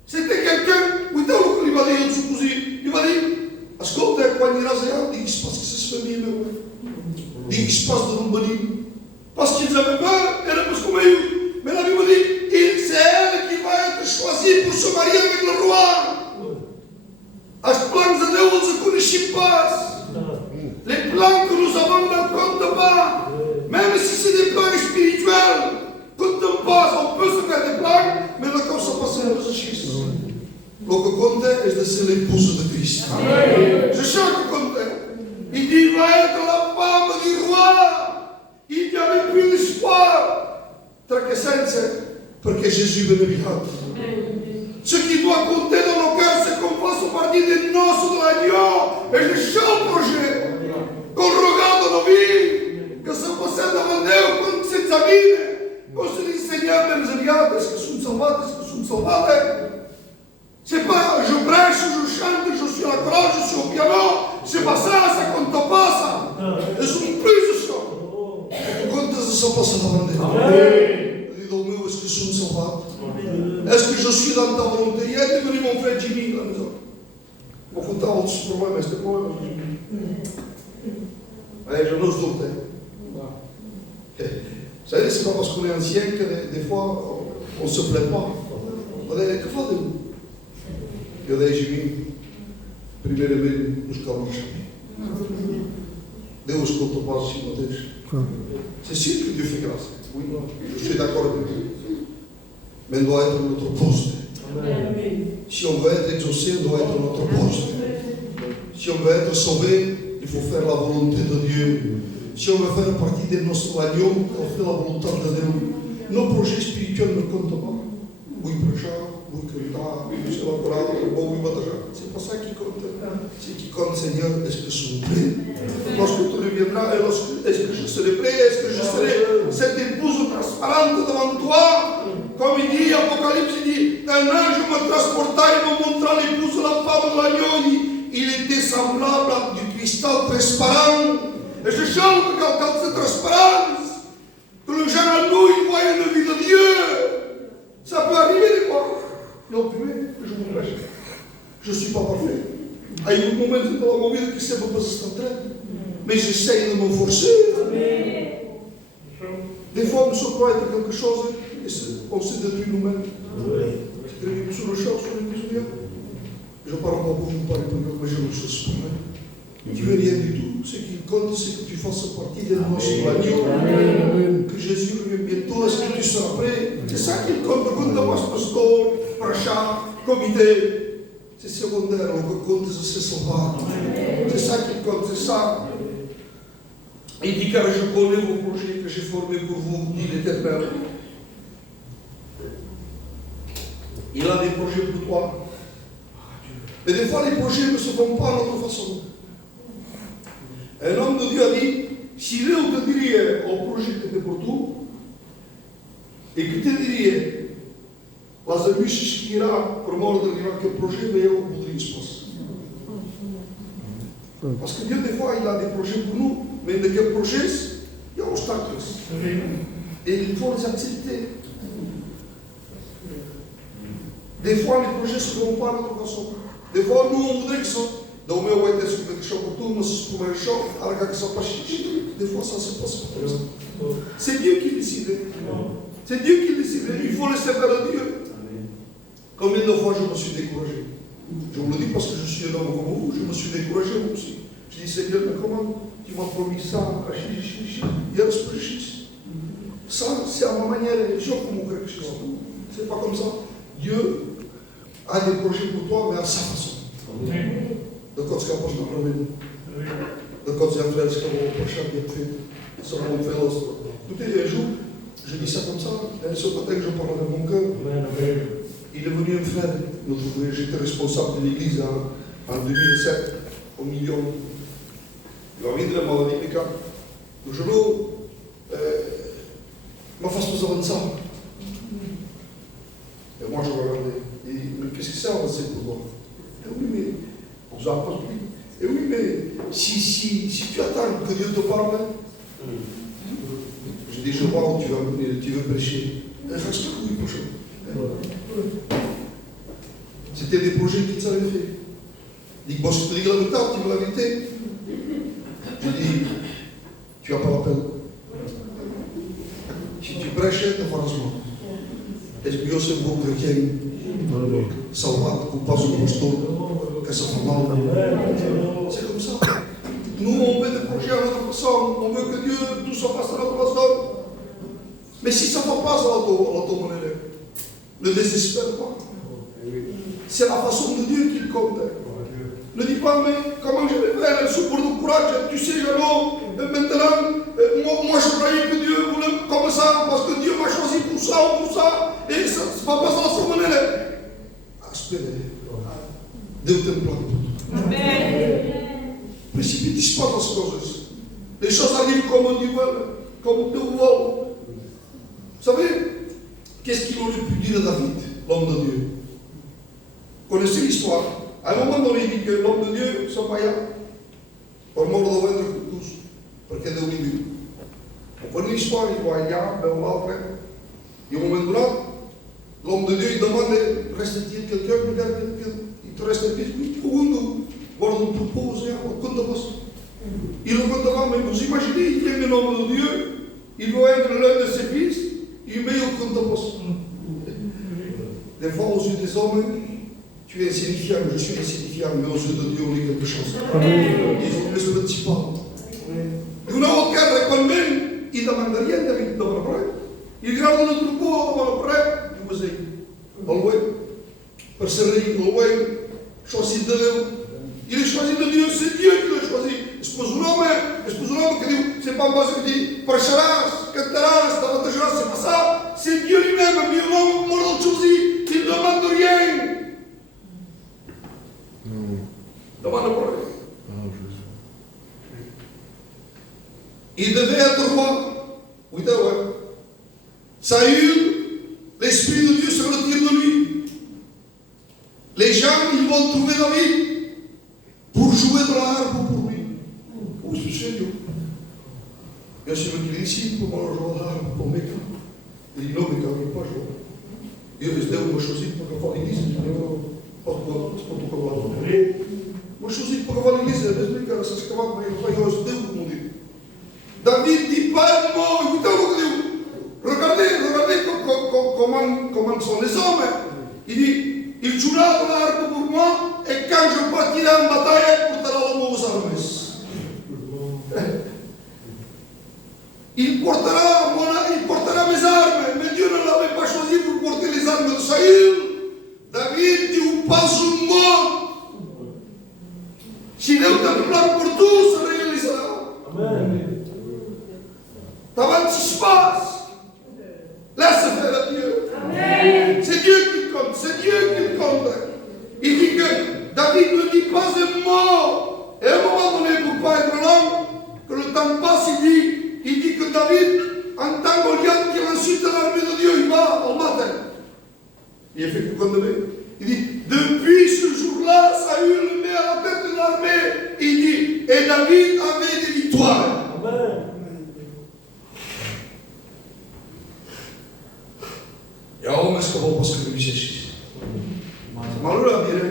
C'était quelqu'un, então il va dire su così, il va dire, ascolta, quan aniràs allà, digues pas que c'est famille meu, digues pas de l'ombanim. Parce qu'ils avaient peur, era pas scomeus. Mais la Bible dit, c'est elle qui va être choisie pour se marier avec le roi. As plans de Deus ne se connaissent pas. Les plans que nous avons ne comptent pas. Même si c'est des plans spirituels, comptent pas. On peut se faire des plans, mais la cause se passe dans le schiste. Le que compte est de ser l'épouse de Christ. C'est ça qui compte. Il dit, il va être la femme du roi. Il n'y avait plus d'espoir. Perché Gesù è venuto. Ce qui doit compter dans nos cœurs, c'est qu'on fasse partie des noces de l'agneau et le seul projet qu'on regarde nos vies, que se possède devant Dieu, qu'on s'examine, qu'on se dit Seigneur, mes amis, est-ce que je suis salvé, est-ce que je suis salvé? C'est pas je prêche, je chante, je suis à la croix, je suis au piano, c'est pas ça, ça compte pas ça. Et c'est plus de ça. Et compte de ça passe devant Dieu. Est-ce que je suis sauvé? Est-ce que je suis dans ta volonté? Il est devenu mon frère Jimmy à la maison. Au fond, tu as autre problème, est-ce que problème? Ouais, je n'ose douter. Vous savez, c'est pas parce qu'on est ancien que des fois, on ne se plaît pas. On dit, que faites-vous? Eu dei Jimmy, primeira vez nos calmos. Deus conta o passo acima deles. C'est sûr que Dieu fait grâce. Oui, je suis d'accord avec vous. Mais on doit être notre poste. Si on veut être exaucé, on doit être notre poste. Si on veut être sauvé, il faut faire la volonté de Dieu. Si on veut faire partie de notre agneau, on fait la volonté de Dieu. Nos projets spirituels ne comptent pas. Oui, prêcheur, oui, cantar, oui, c'est la parole, oui, bataja. C'est pas ça qui compte. Ce qui compte, Seigneur, est-ce que je suis prêt? Lorsque tu reviendras, est-ce que je serai prêt? Est-ce que je serai cette épouse transparente devant toi? Comme il dit, Apocalypse, il dit, un ange me transporta et me montra l'épouse de la femme de l'agneau. Il était semblable à du cristal transparent. Et je chante que quand c'est transparence, que le gens en nous, ils voient une vie de Dieu. Ça peut arriver des fois. Non, je vous prêche. Je ne suis pas parfait. Il y a un moment dans ma vie qui ne pas se centrer. Mais j'essaie de me forcer. Des fois, on se croit être quelque chose et on se détruit nous-mêmes. Sur le champ, sur les prisonniers. Je ne parle pas pour vous parler, mais je ne sais pas. Tu veux rien du tout. Ce qui compte, c'est que tu fasses partie de nos agneaux. Que Jésus revienne bientôt. Est-ce que tu seras prêt? C'est ça qui compte. Compte pas ce pasteur, prêcheur, comité. c'est secondaire, on peut compter de se sauver. C'est ça qui compte, c'est ça. Il dit car je connais vos projets que j'ai formés pour vous, dit l'Éternel. Il a des projets pour toi. Mais des fois, les projets ne se font pas à notre façon. Un homme de Dieu a dit, si Dieu te dirait au projet que c'était pour tout, et que te dirait, Lazarus ira pour mordre que projet, mais au bout de l'espace. Parce que Dieu, des fois, il a des projets pour nous, mais de quel projet, il y a obstacles. Et il faut les accepter. Des fois, les projets ne se font pas à notre façon. Des fois, nous, on voudrait que ça. Dans le meu été sur quelque chose pour tout, mais c'est pour un champ, alors que ça passe chichi. Des fois, ça se passe pas comme ça. C'est Dieu qui décide. C'est Dieu qui décide. Il faut laisser faire le Dieu. Combien de fois je me suis découragé? Je vous le dis parce que je suis un homme comme vous, je me suis découragé moi aussi. Je dis, Seigneur, mais comment tu m'as promis ça, il y a le ça, c'est à ma manière, je comme quelque chose. C'est pas comme ça. Dieu a des projets pour toi, mais à sa façon. De quand c'est capable de nous. De quand c'est un frère, c'est comme on prochain bien fait. Ça va me faire l'autre. Écoutez, un jour, je dis ça comme ça, et ce matin que je parle avec mon cœur. Il est venu me faire, j'étais responsable de l'église en 2007, au million. Il a envie de la maladie, mais quand le genou, ma façon de ça. Et moi je regardais, il dit, mais qu'est-ce que c'est avancé pour toi? Et oui, mais, pour ça, pas oui. Et oui, mais, si tu attends que Dieu te parle, je dis, je vois où tu veux prêcher. Reste oui, prochain. C'était des projets qu'ils avaient fait. Il dit, bon, je te dis la vérité, tu veux la vérité. Je dis, tu n'as pas la peine. Si tu prêches, tu feras mal. Est-ce que je suis un bon chrétien, salvat, ou pas un pasteur, que ça fait mal? C'est comme ça. Nous, on veut des projets à notre façon, on veut que Dieu, tout ça passe à notre façon. Mais si ça ne va pas à l'auto-monnaie, ne désespère pas. C'est la façon de Dieu qu'il compte. Ne dis pas, mais comment je vais faire, sous pour le courage, tu sais, Jeannot, maintenant, moi je croyais que Dieu voulait comme ça, parce que Dieu m'a choisi pour ça ou pour ça, et ça ne va pas passer à son monnaie. Espérez. Dieu te plante. Ne précipite pas dans ce choses. Les choses arrivent comme Dieu veut, comme Dieu veut. Vous savez, qu'est-ce qu'il aurait pu dire à David, l'homme de Dieu? Vous connaissez l'histoire. À un moment donné, il dit que l'homme de Dieu se païa pour mort de ventre tous, parce qu'il est au milieu. On connaît l'histoire, il voit Yah, ben l'autre. Et au moment donné, l'homme de Dieu, il demande, reste-t-il quelqu'un, il te reste un petit peu, guarda un propos, il remonte devant, mais vous imaginez, il vient un homme de Dieu, il doit être l'un de ses fils, il met au compte de poste. Des fois, aux yeux des hommes, tu es insignifiant, je suis insignifiant, mais aux yeux de Dieu, on est quelque chose. Ils ne se le disent pas. Una volta con me, il ne demande rien, David demande après. Il regarde le troupeau, demande après, il vous dit, au loin, per servir, au loin, choisi de Dieu. Il est choisi de Dieu, c'est Dieu qui l'a choisi. Spus un homme qui dit, c'est pas moi qui dis, prêcherás, cantarás, t'avantagerás, c'est pas ça. C'est Dieu lui-même, Dieu l'homme, mort choisi, il ne demande rien. Demande après. Il devait être roi. Oui, ouais. Saül, l'Esprit de Dieu se retire de lui. Les gens, ils vont trouver David pour jouer de la harpe pour lui. Oh, c'est sérieux. Io sono chiarissimo, ma lo jouer de la harpe pour me. Il dit non, mais quand même pas jouer. Io devo choisir pour avoir l'église. Pas pour avoir l'église. Moi, choisir pour avoir l'église, c'est ce que je devo dire. David dit pas un mot, regardez comment sont les hommes. Il dit, il jouera de la harpe pour moi, et quand je partirai en bataille, il portera l'homme aux armes. Il portera mes armes, mais Dieu ne l'avait pas choisi pour porter les armes de Saül. David dit, pas un mot. Deus tem um plano por tu se realizará. Amen. Davant se passe. Laisse faire à Dieu. C'est Dieu qui compte, c'est Dieu qui compte. Il dit que David ne dit pas un mot. Et à un moment donné, pour ne pas être long, que le temps passe, il dit que David, en tant Goliath qui insulte l'armée de Dieu, il va au matin. Il a fait que condamner. Il dit, depuis ce jour-là, Saül le met à la tête de l'armée. Il dit, et David avait des victoires. Amen. Ja, mas que vou para escrever isso. Malheur à dire,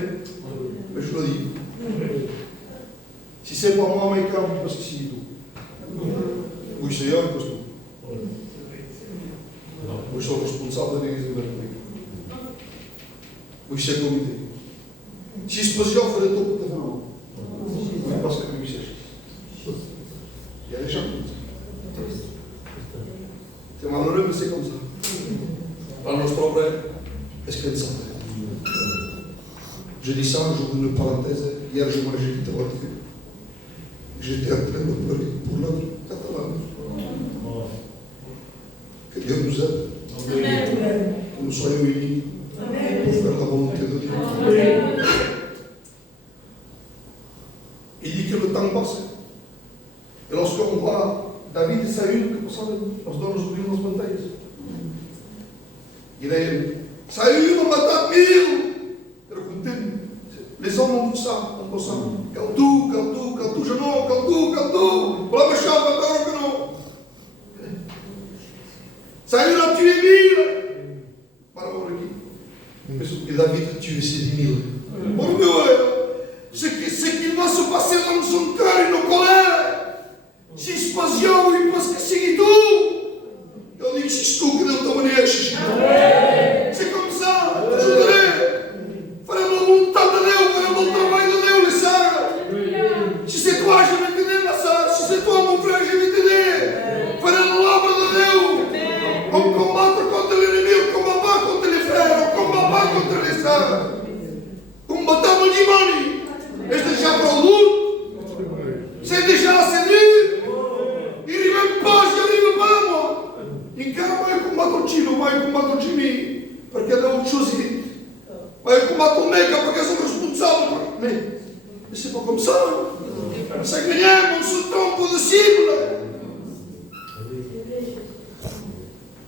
mais je le dis. Si c'est pas moi, mais quand, parce que c'est tout. Oui, c'est eux, parce que. Oui, sono responsable di questo. Oui, c'est comité. Si je peux y offrir tout pour te faire. Oui, parce que oui, c'est. Il y a des gens. C'est malheureux, mais c'est comme ça. Alors, notre problème, est-ce que ça fait? Je dis ça, j'ouvre une parenthèse. Hier, je mangeais du tabac. J'étais en train de pleurer pour l'œuvre catalane. Que Dieu nous aide. Amen. Que nous soyons unis pour faire la volonté de Dieu. Il dit que le temps passe. Et lorsqu'on voit David et Saül, que vous savez, lorsqu'on nous oublie nos montagnes. Il est Saül a maté 1000. Les hommes ont vu ça, on voit ça. Caltou, genou, caltou. Voilà ma chave, attends que non. Saül a tué 1000. Par rapport à qui? Et David a tué ces 10 000. Pour nous, ce qui va se passer dans son cœur, une colère. Si se passe oui, parce que c'est tout. Eu digo isto que Deus está maneiro. C'est comme ça. Je dirais, faremos a vontade de Deus, faremos o trabalho de Deus, les sœurs. Si c'est toi, je vais t'aider, ma sœur. Si c'est toi, mon frère, je vais t'aider. Faremos l'œuvre de Deus. On combat contre l'ennemi, on ne combat pas contre les frères, on ne combat pas contre les sœurs. Combattons les démons. Et c'est déjà trop lourd. C'est déjà assez dur. Il n'y arrive pas, je n'y arrive pas, moi. In cara mai combatto il Cino, mai combatto Jimmy, perché devo così. Mai combatto Mega perché sono responsabile. Mais c'est pas comme ça. C'est gagné, on se trompe de cible.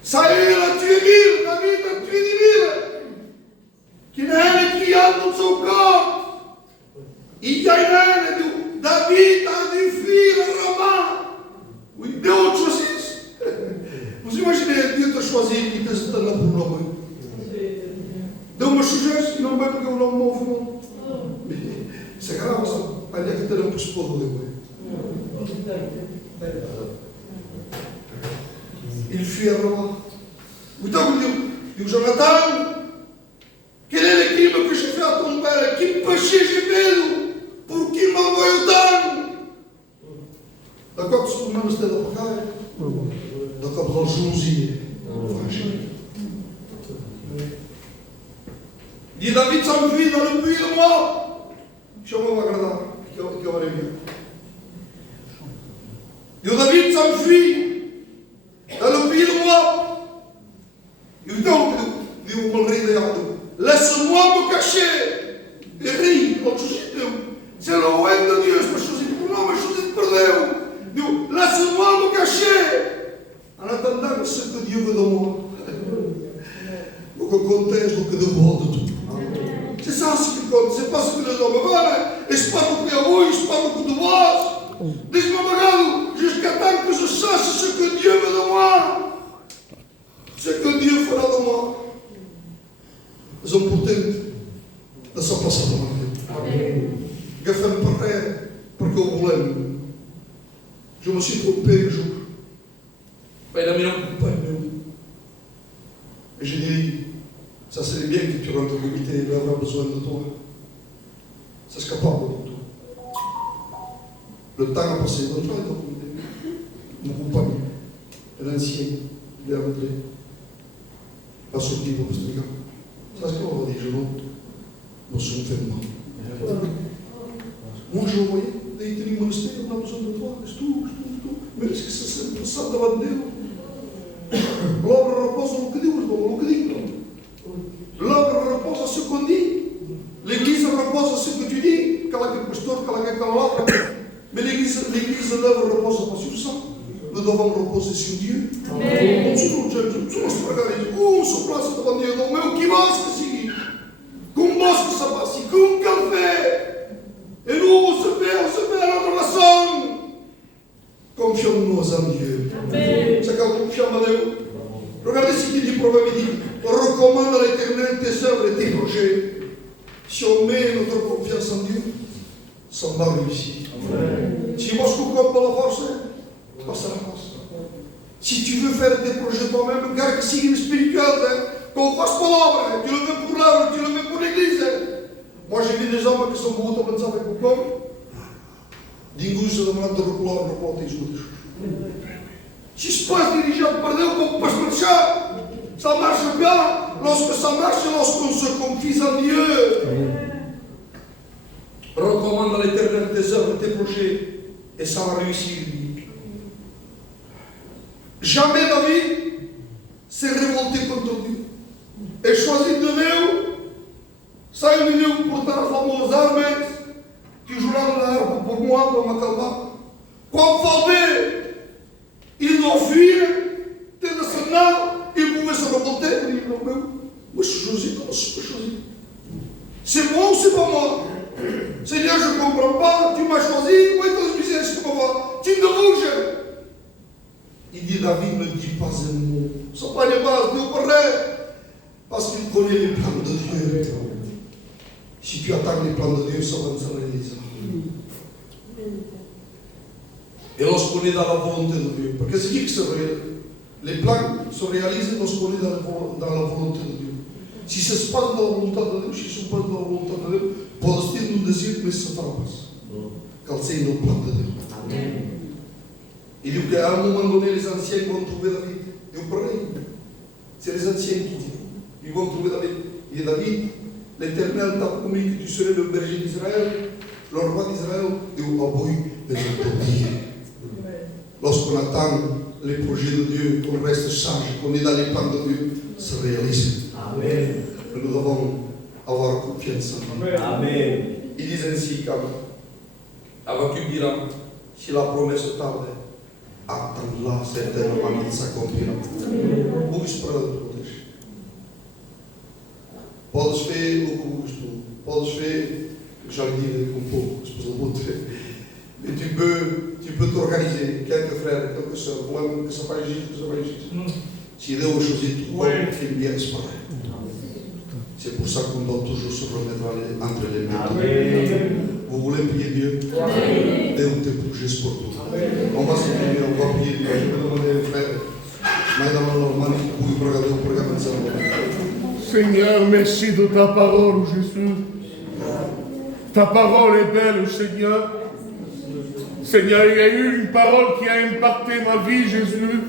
Saül a tué 1000, David a tué 10 000. Chi ne è criato il suo corpo? I Gainene, David a dû fuir Rama. Oui, Deus choisi. Vous imaginez, Dieu t'a choisi, il te donne là pour l'homme. Deus me suggère, il n'en veut que l'homme m'offre. C'est grave ça. Pas dire que tu n'as pas ce pauvre. Il fuit à Roma. Vous dites, Jonathan, quel est le crime que j'ai fait à ton père? Quel péché j'ai fait pour qu'il m'envoie autant? D'accord, tu peux même rester là pour faire. Donc, dans jalousie, dit David s'enfuit dans le puits de moi. Je me vois que va bien. Dit David s'enfuit dans le puits de moi. Il dit on me rit de laisse-moi me cacher. Il rit, c'est le roi de Dieu, c'est pas choisi pour moi, mais choisi pour Dieu. Dit laisse-moi me cacher. En attendant ce que Dieu veut de moi. Pour que compter ce que Dieu veut de tout. C'est ça ce qui compte, c'est pas ce que les hommes veulent. Et c'est pas beaucoup de vous, c'est pas beaucoup de voix. Dis-moi, regarde, jusqu'à temps que je sache ce que Dieu veut de moi. Ce que Dieu fera de moi. Ils ont porté de sa place à moi. Je fais un pareil pour que vous voulez. Je me suis trompé un jour. Il a mis un coup de pain. Et j'ai dit, ça serait bien que tu rentres au comité, il aura besoin de toi. C'est capable de toi. Le temps a passé, donc toi, au comité. Mon compagnon, l'ancien, il est rentré. Pas sorti pour ce truc. Ça, c'est qu'on va dire, je monte. Nous sommes fait mal. Moi, je voyais, des étés du monastère, on a besoin de toi, c'est tout. Mais est-ce que ça se passe devant Dieu? L'œuvre repose dans le que dit, l'œuvre repose à ce qu'on dit. L'église repose à ce que tu dis, quand le pasteur, quand l'autre. Mais l'église, l'œuvre repose pas sur ça. Nous devons reposer sur Dieu. Amen. Se place devant Dieu, mais o que mais que seguir? Como nós que se passe? Como café? Et nous, on se fait à l'adoration. Confions-nous en Dieu. C'est quand confions en Dieu. Regardez ce qu'il dit Proverbe, il dit, recommande à l'Éternel tes œuvres et tes projets. Si on met notre confiance en Dieu, ça va réussir. Si moi je comprends pas la force, passe à la force. Si tu veux faire des projets toi-même, garde que c'est spirituel, qu'on fasse pas l'œuvre, tu le fais pour l'œuvre, tu le fais pour l'église. Moi j'ai vu des hommes qui sont beaucoup comme ça avec beaucoup. Dingue se demandent de reporter les outros. Si je passe dirigeant par Dieu, qu'on passe marcher, ça marche bien. Lorsque ça marche, lorsqu'on se confie en Dieu. Recommande à l'Éternel tes œuvres, tes projets, et ça va réussir. Jamais David s'est révolté contre Dieu. Et choisit de Dieu, ça est venu pour transformer aux armes, tu joueras de la harpe pour moi, pour ma calma. Quand fallait, il doit fuir, t'es descendant, il pouvait se révolter, il dit non, mais moi je suis choisi, comment je peux choisir? C'est moi ou c'est pas moi? Seigneur, je ne comprends pas, tu m'as choisi, moi je suis je ne comprends pas, tu me bouges. Il dit, David ne dit pas un mot. Ce n'est pas les bases, Dieu paraît. Parce qu'il connaît les plans de Dieu. Si tu attends les plans de Dieu, ça va se réaliser. Et lorsqu'on est dans la volonté de Dieu, parce que c'est qui se réalise? Les plans se réalisent lorsqu'on est dans la volonté de Dieu. Si ça se passe dans la volonté de Dieu, si ça se passe dans la volonté de Dieu, pode-se nous dizer que isso se faz. Cal c'est nos plans de Dieu. Amen. Il dit qu'à un moment donné, les anciens vont trouver David. Et vous parlez, c'est les anciens qui disent. Ils vont trouver David. Il dit David, l'Éternel t'a promis que tu serais le berger d'Israël, le roi d'Israël, et au abouille de l'autorité. Lorsqu'on attend les projets de Dieu, qu'on reste sage, qu'on est dans les plans de Dieu, se réalise. Amen. Nous devons avoir confiance en Dieu. Amen. Ils disent ainsi qu'Habacuc dira, si la promesse tarde, attends-la, certainement il s'accomplira. Vous esperar de todos. Podes ver o que gosto, podes ver, já lhe digo um pouco, depois eu vou te ver. Mais tu peux t'organiser, quelques frères, quelques sœurs, que ça va agir. Si Dieu a choisi tout, il bien disparaît. C'est pour ça qu'on doit toujours se remettre entre les mains. Vous voulez prier Dieu? Dieu te projets pour tout. On va se prier, on va prier Dieu. Je vais demander aux frères, mais dans le normal, vous pouvez regarder au programme de Seigneur, merci de ta parole, Jésus. Ta parole est belle, Seigneur. Seigneur, il y a eu une parole qui a impacté ma vie, Jésus.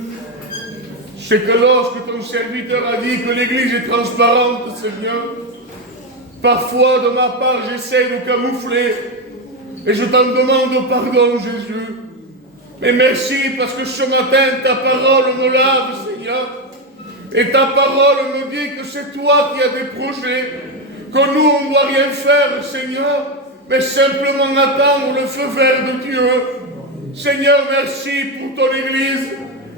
C'est que lorsque ton serviteur a dit que l'Église est transparente, Seigneur, parfois de ma part j'essaie de camoufler et je t'en demande pardon, Jésus. Mais merci parce que ce matin ta parole me lave, Seigneur. Et ta parole me dit que c'est toi qui as des projets, que nous on ne doit rien faire, Seigneur, mais simplement attendre le feu vert de Dieu. Seigneur, merci pour ton Église.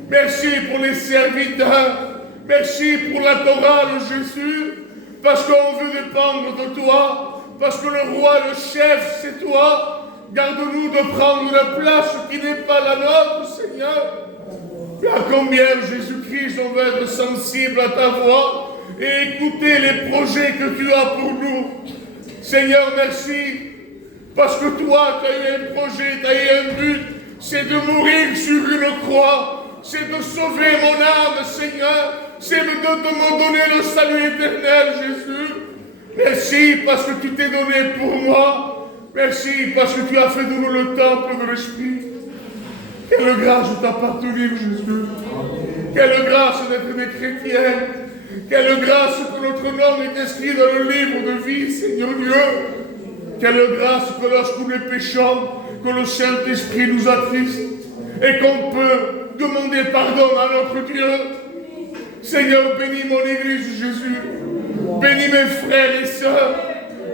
Merci pour les serviteurs. Merci pour la chorale, Jésus. Parce qu'on veut dépendre de toi. Parce que le roi, le chef, c'est toi. Garde-nous de prendre la place qui n'est pas la nôtre, Seigneur. Et à combien, Jésus-Christ, on va être sensible à ta voix et écouter les projets que tu as pour nous. Seigneur, merci. Parce que toi, tu as eu un projet, tu as eu un but. C'est de mourir sur une croix. C'est de sauver mon âme, Seigneur. C'est de me donner le salut éternel, Jésus. Merci parce que tu t'es donné pour moi. Merci parce que tu as fait de nous le temple de l'Esprit. Quelle grâce de t'appartenir, Jésus. Quelle grâce d'être des chrétiens. Quelle grâce que notre nom est inscrit dans le livre de vie, Seigneur Dieu. Quelle grâce que lorsque nous péchons, que le Saint-Esprit nous attriste et qu'on peut demander pardon à notre Dieu. Seigneur, bénis mon Église, Jésus. Bénis mes frères et sœurs.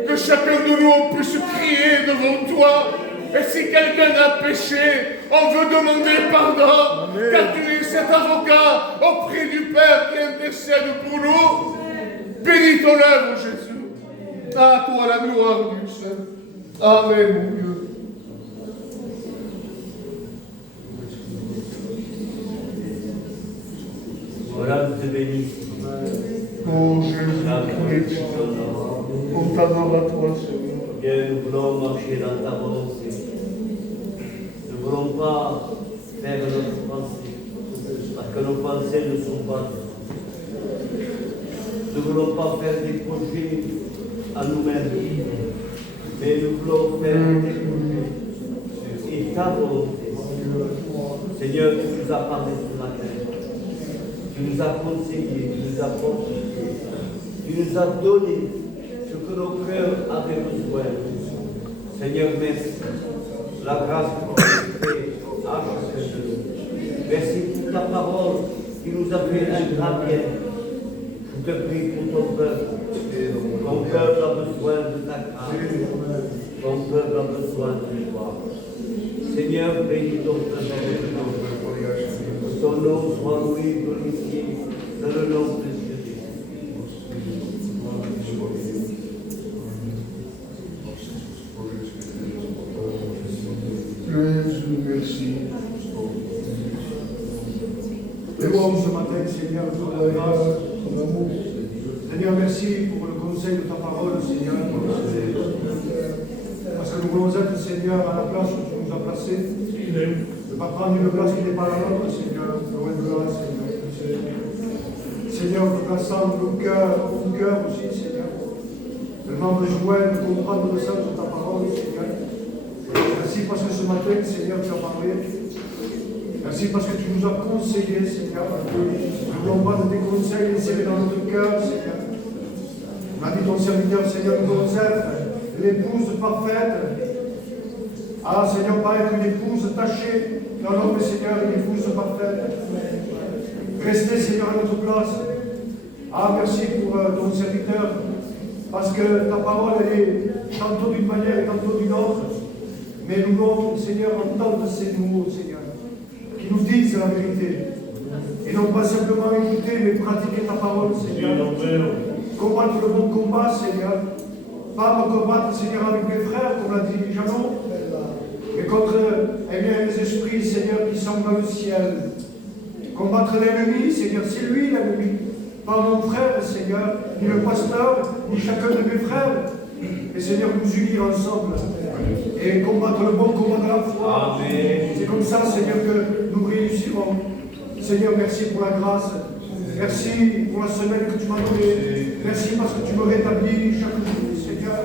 Que chacun de nous puisse crier devant toi. Et si quelqu'un a péché, on veut demander pardon. Amen. Car tu es cet avocat auprès du Père qui intercède pour nous. Bénis ton œuvre, Jésus. À toi la gloire du Saint. Amen, mon Dieu. Voilà, nous te bénissons. Oh Jésus, on t'adore à toi, Seigneur. Bien, nous voulons marcher dans ta volonté. Nous ne voulons pas faire notre pensée, parce que nos pensées ne sont pas. Nous ne voulons pas faire des projets à nous-mêmes, mais nous voulons faire des projets et ta volonté. Seigneur, tu nous as parlé ce matin. Tu nous as conseillé, tu nous as fortifié, tu nous as donné ce que nos cœurs avaient besoin. Seigneur, merci. La grâce que tu as fait à chacun de nous. Merci pour ta parole qui nous a fait un grand bien. Je te prie pour ton peuple. Ton peuple a besoin de ta grâce. Ton peuple a besoin de toi. Seigneur, bénis ton peuple. Ton nom soit loué, glorifié, dans le nom de Jésus. Jésus, merci. Et bon, ce matin, Seigneur, pour la grâce, ton amour. Seigneur, merci pour le conseil de ta parole, Seigneur. Parce que nous voulons être, Seigneur, à la place où tu nous as placés. Ne pas prendre une place qui n'est pas la nôtre, Seigneur. Loin de là, Seigneur. Seigneur, nous plaçons nos cœurs, ton cœur aussi, Seigneur. Tellement besoin de comprendre le sens de ta parole, Seigneur. Merci parce que ce matin, Seigneur, tu as parlé. Merci parce que tu nous as conseillé, Seigneur. Nous voulons pas de tes conseils insérés dans notre cœur, Seigneur. On a dit ton serviteur, Seigneur, nous devons être l'épouse parfaite. Ah, Seigneur, pas être une épouse tachée. Non, non, mais Seigneur, une épouse parfaite. Restez, Seigneur, à notre place. Ah, merci pour ton serviteur. Parce que ta parole, elle est tantôt d'une manière et tantôt d'une autre. Mais nous voulons, Seigneur, entendre ces mots, Seigneur, qui nous disent la vérité. Et non pas simplement écouter, mais pratiquer ta parole, Seigneur. Combattre le bon combat, Seigneur. Pas me combattre, Seigneur, avec mes frères, comme l'a dit Janon, mais contre les esprits, Seigneur, qui sont dans le ciel. Combattre l'ennemi, Seigneur, c'est lui l'ennemi. Pas mon frère, Seigneur, ni le pasteur, ni chacun de mes frères. Et Seigneur, nous unir ensemble et combattre le bon combat de la foi. C'est comme ça, Seigneur, que nous réussirons. Seigneur, merci pour la grâce. Merci pour la semaine que tu m'as donnée. Merci parce que tu me rétablis chaque jour, Seigneur.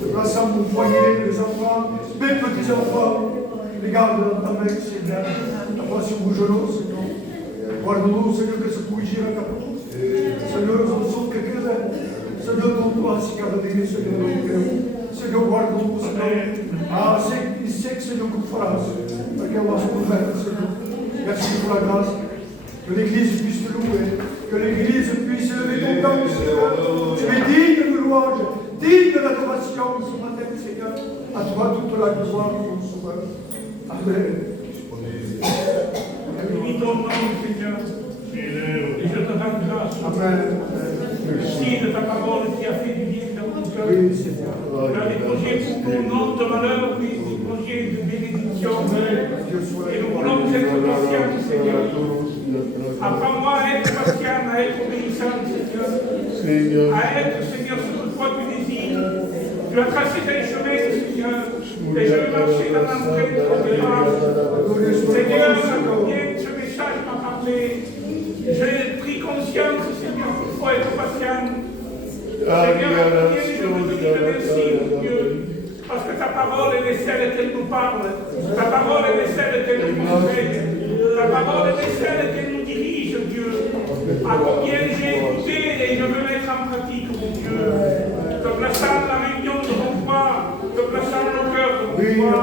Je place en mon foyer les enfants, mes petits-enfants. Les garde dans ta main, Seigneur. La voix sur vos genoux, Seigneur. Guarda-nous, Seigneur, che si può girare a capo. Signore, non so che crede. Signore, non tu si cada dire, Signore, non creo. Signore, guarda-nous, Signore. Ah, il sait que Seigneur, qu'on fera. Perché on va se trouver, Seigneur. Merci pour la grâce. Que l'Église puisse te louer. Que l'Église puisse lever ton nom, Seigneur. Tu es digne de louange, digne de l'adoration ce matin, Seigneur. À toi toute la gloire, mon Sauveur. Amen. Bénis ton nom, Seigneur. Et je te rends grâce. Amen. Merci de ta parole qui a fait du bien dans mon cœur. Oui, Seigneur. Tu as des projets pour mon nom de malheur, oui, des projets de bénédiction. Et nous voulons être patients, Seigneur. Apprends-moi à être patient, à être obéissant, Seigneur. À être, Seigneur, ce que toi tu désires. Tu as tracé tes chemins, Seigneur. Et je vais marcher dans l'entraîne de ton grâce. Seigneur, combien ce message m'a parlé. J'ai pris conscience, Seigneur, qu'il faut être patient. Seigneur, combien je veux te dire merci, mon Dieu. Parce que ta parole, elle est celle qu'elle nous parle. Ta parole, elle est celle qu'elle nous conseille. Ta parole, elle est celle qu'elle nous dirige, Dieu. À combien j'ai écouté et je veux mettre en pratique, mon Dieu. Te plaçant la réunion devant toi, te toi.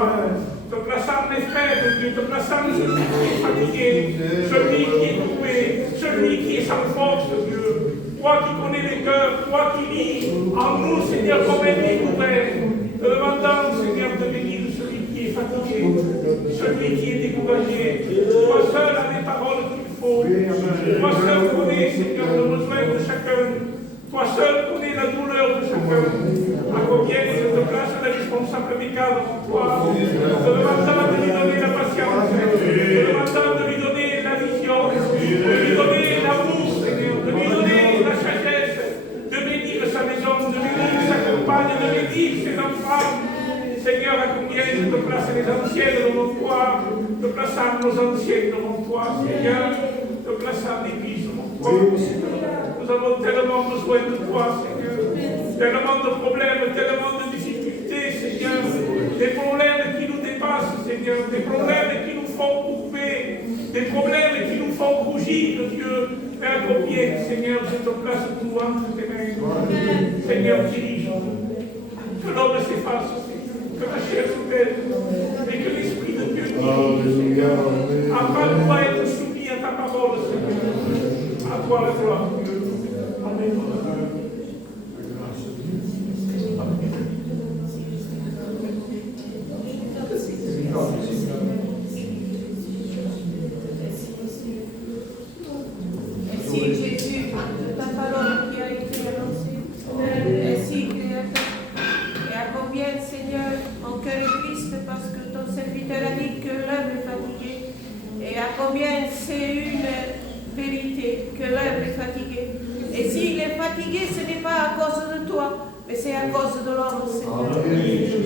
Te plaçant mes frères, Dieu, te plaçant celui qui est fatigué, celui qui est coupé, celui qui est sans force, Dieu. Toi qui connais les cœurs, toi qui lis en nous, Seigneur, comme un livre ouvert. Te demandant, Seigneur, de bénir celui qui est fatigué, celui qui est découragé. Toi seul as les paroles qu'il faut. Toi seul connais, Seigneur, le besoin de chacun. Toi seul connais la douleur de chacun. À combien je te place le responsable des cadres pour toi. Te demandant de lui donner la patience. Te demandant de lui donner la vision. De lui donner l'amour, Seigneur. De lui donner la sagesse. De bénir sa maison. De bénir sa compagne. De bénir ses enfants. Seigneur, à combien je te place les anciens devant toi. Te plaçant nos anciens devant toi, Seigneur. Te plaçant l'église devant toi. Nous avons tellement besoin de toi, Seigneur. Tellement de problèmes, tellement de difficultés, Seigneur. Des problèmes qui nous dépassent, Seigneur. Des problèmes qui nous font couper. Des problèmes qui nous font rougir, Dieu. Mais à combien, Seigneur, je te place tout entre tes mains. Seigneur, dirige-nous. Que l'homme s'efface, Seigneur. Que la chair se pèse. Mais que l'Esprit de Dieu dirige. Apprends-nous à être soumis à ta parole, Seigneur. À toi la gloire, Dieu. Amen. Merci Jésus de ta parole qui a été annoncée. Merci et à combien, Seigneur, mon cœur est triste parce que ton serviteur a dit que l'œuvre est fatiguée. Et à combien c'est une vérité que l'œuvre est fatiguée. Et s'il est fatigué, ce n'est pas à cause de toi, mais c'est à cause de l'homme, Seigneur.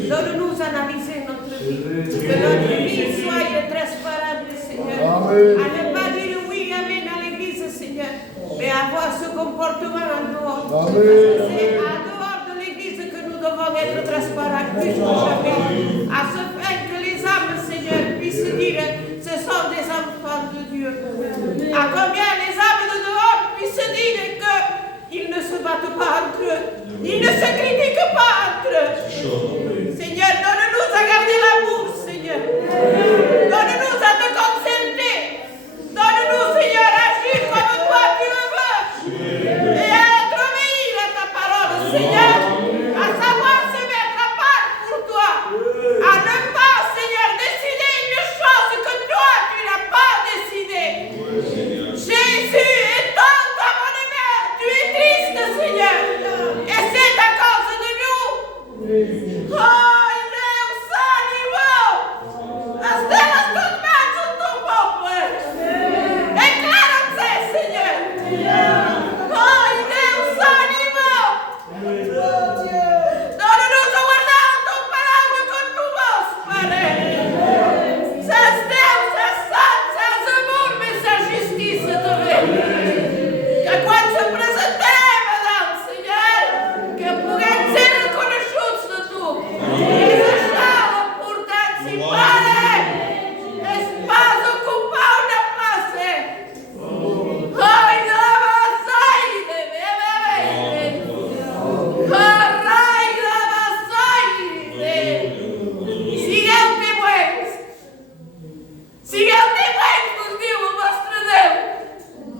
Donne-nous analyser notre vie. Que notre vie soit transparente, Seigneur. À ne pas dire oui, amen à l'église, Seigneur, mais avoir ce comportement en dehors. Parce que c'est en dehors de l'église que nous devons être transparents plus que jamais. À ce fait que les âmes, Seigneur, puissent dire ce sont des enfants de Dieu. À combien les âmes de dehors puissent dire qu'ils ne se battent pas entre eux. Ils ne se critiquent pas entre eux. Seigneur, donne-nous à garder l'amour, Seigneur. Donne-nous à te concerter. Donne-nous, Seigneur, à agir comme toi tu le veux. Et à être obéir à ta parole, Seigneur. À savoir se mettre à part pour toi. À ne pas, Seigneur, décider une chose que toi tu n'as pas décidé. Jésus est ton abonnement. Tu es triste, Seigneur. Et c'est à cause de nous. Oh, Deus animou. As delas tudo mais o teu povo. Declara-te, Senhor. Oh, Deus animou. Donne-nous a guardar a tua palavra com tu voz, Pai. Seas Deus, és santo, és amor, mas és justiça também. Que quando se apresentaremos, Senhor, que puguem ser reconhecidos de tu. E deixá-la por participar. Espaz ocupar na place. Ai, não vai de bebê. Ai, não vai de. Sigam-te buenos. Sigam-te buenos, nos diu o vostre Déu.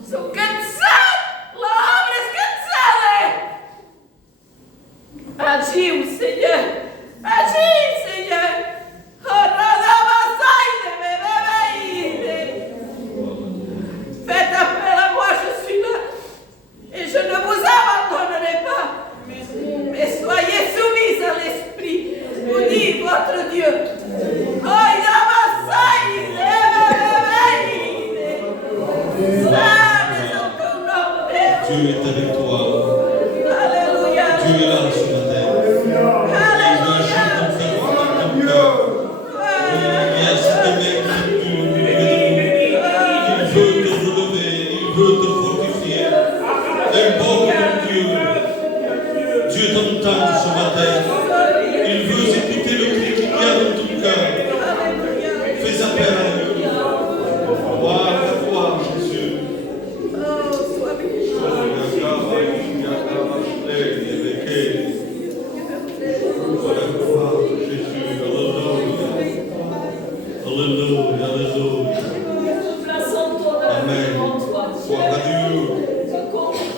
Sou cansat, l'obra és cansada. Agiu, Senhor. Agiu, Senhor. Faites appel à moi, je suis là. Et je ne vous abandonnerai pas. Mais soyez soumis à l'Esprit. Vous dit votre Dieu. Dieu est avec toi. Alléluia. Dieu est là ce matin. Il veut agir dans ta vie, dans ton cœur. Il y a cette main qui il veut te relever, il veut te fortifier. Invoque ton Dieu. Dieu t'entend ce matin. Il veut écouter le cri qu'il y a dans ton cœur. Fais appel à lui. Gloire, Jésus. Jésus, Alléluia, alléluia. Nous plaçons ton œuvre devant toi, Dieu.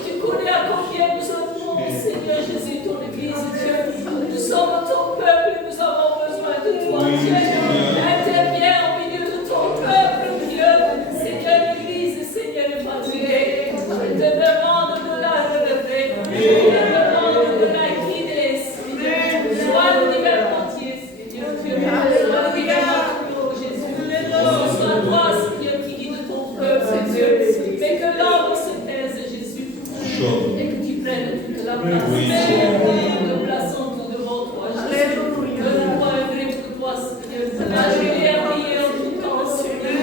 Tu connais à combien nous avons, Seigneur Jésus, ton Église, Dieu. Nous sommes ton peuple et nous avons besoin de toi, Dieu. Interviens au milieu de ton peuple, Dieu. Seigneur, l'Église, Seigneur, est fatiguée. Je te demande de la relever. Je te demande de la guider, Seigneur. Sois le divin entier, Seigneur Dieu. Sois le divin entier, Jésus. Ce soit toi, Seigneur, qui guide ton peuple, Dieu. Fais que l'homme se taise, Jésus. Et que tu prennes toute la place. Nous plaçons tout devant toi, Jésus. Donne-moi un gré pour toi, Seigneur. Aide-les à briller en tout temps, Seigneur.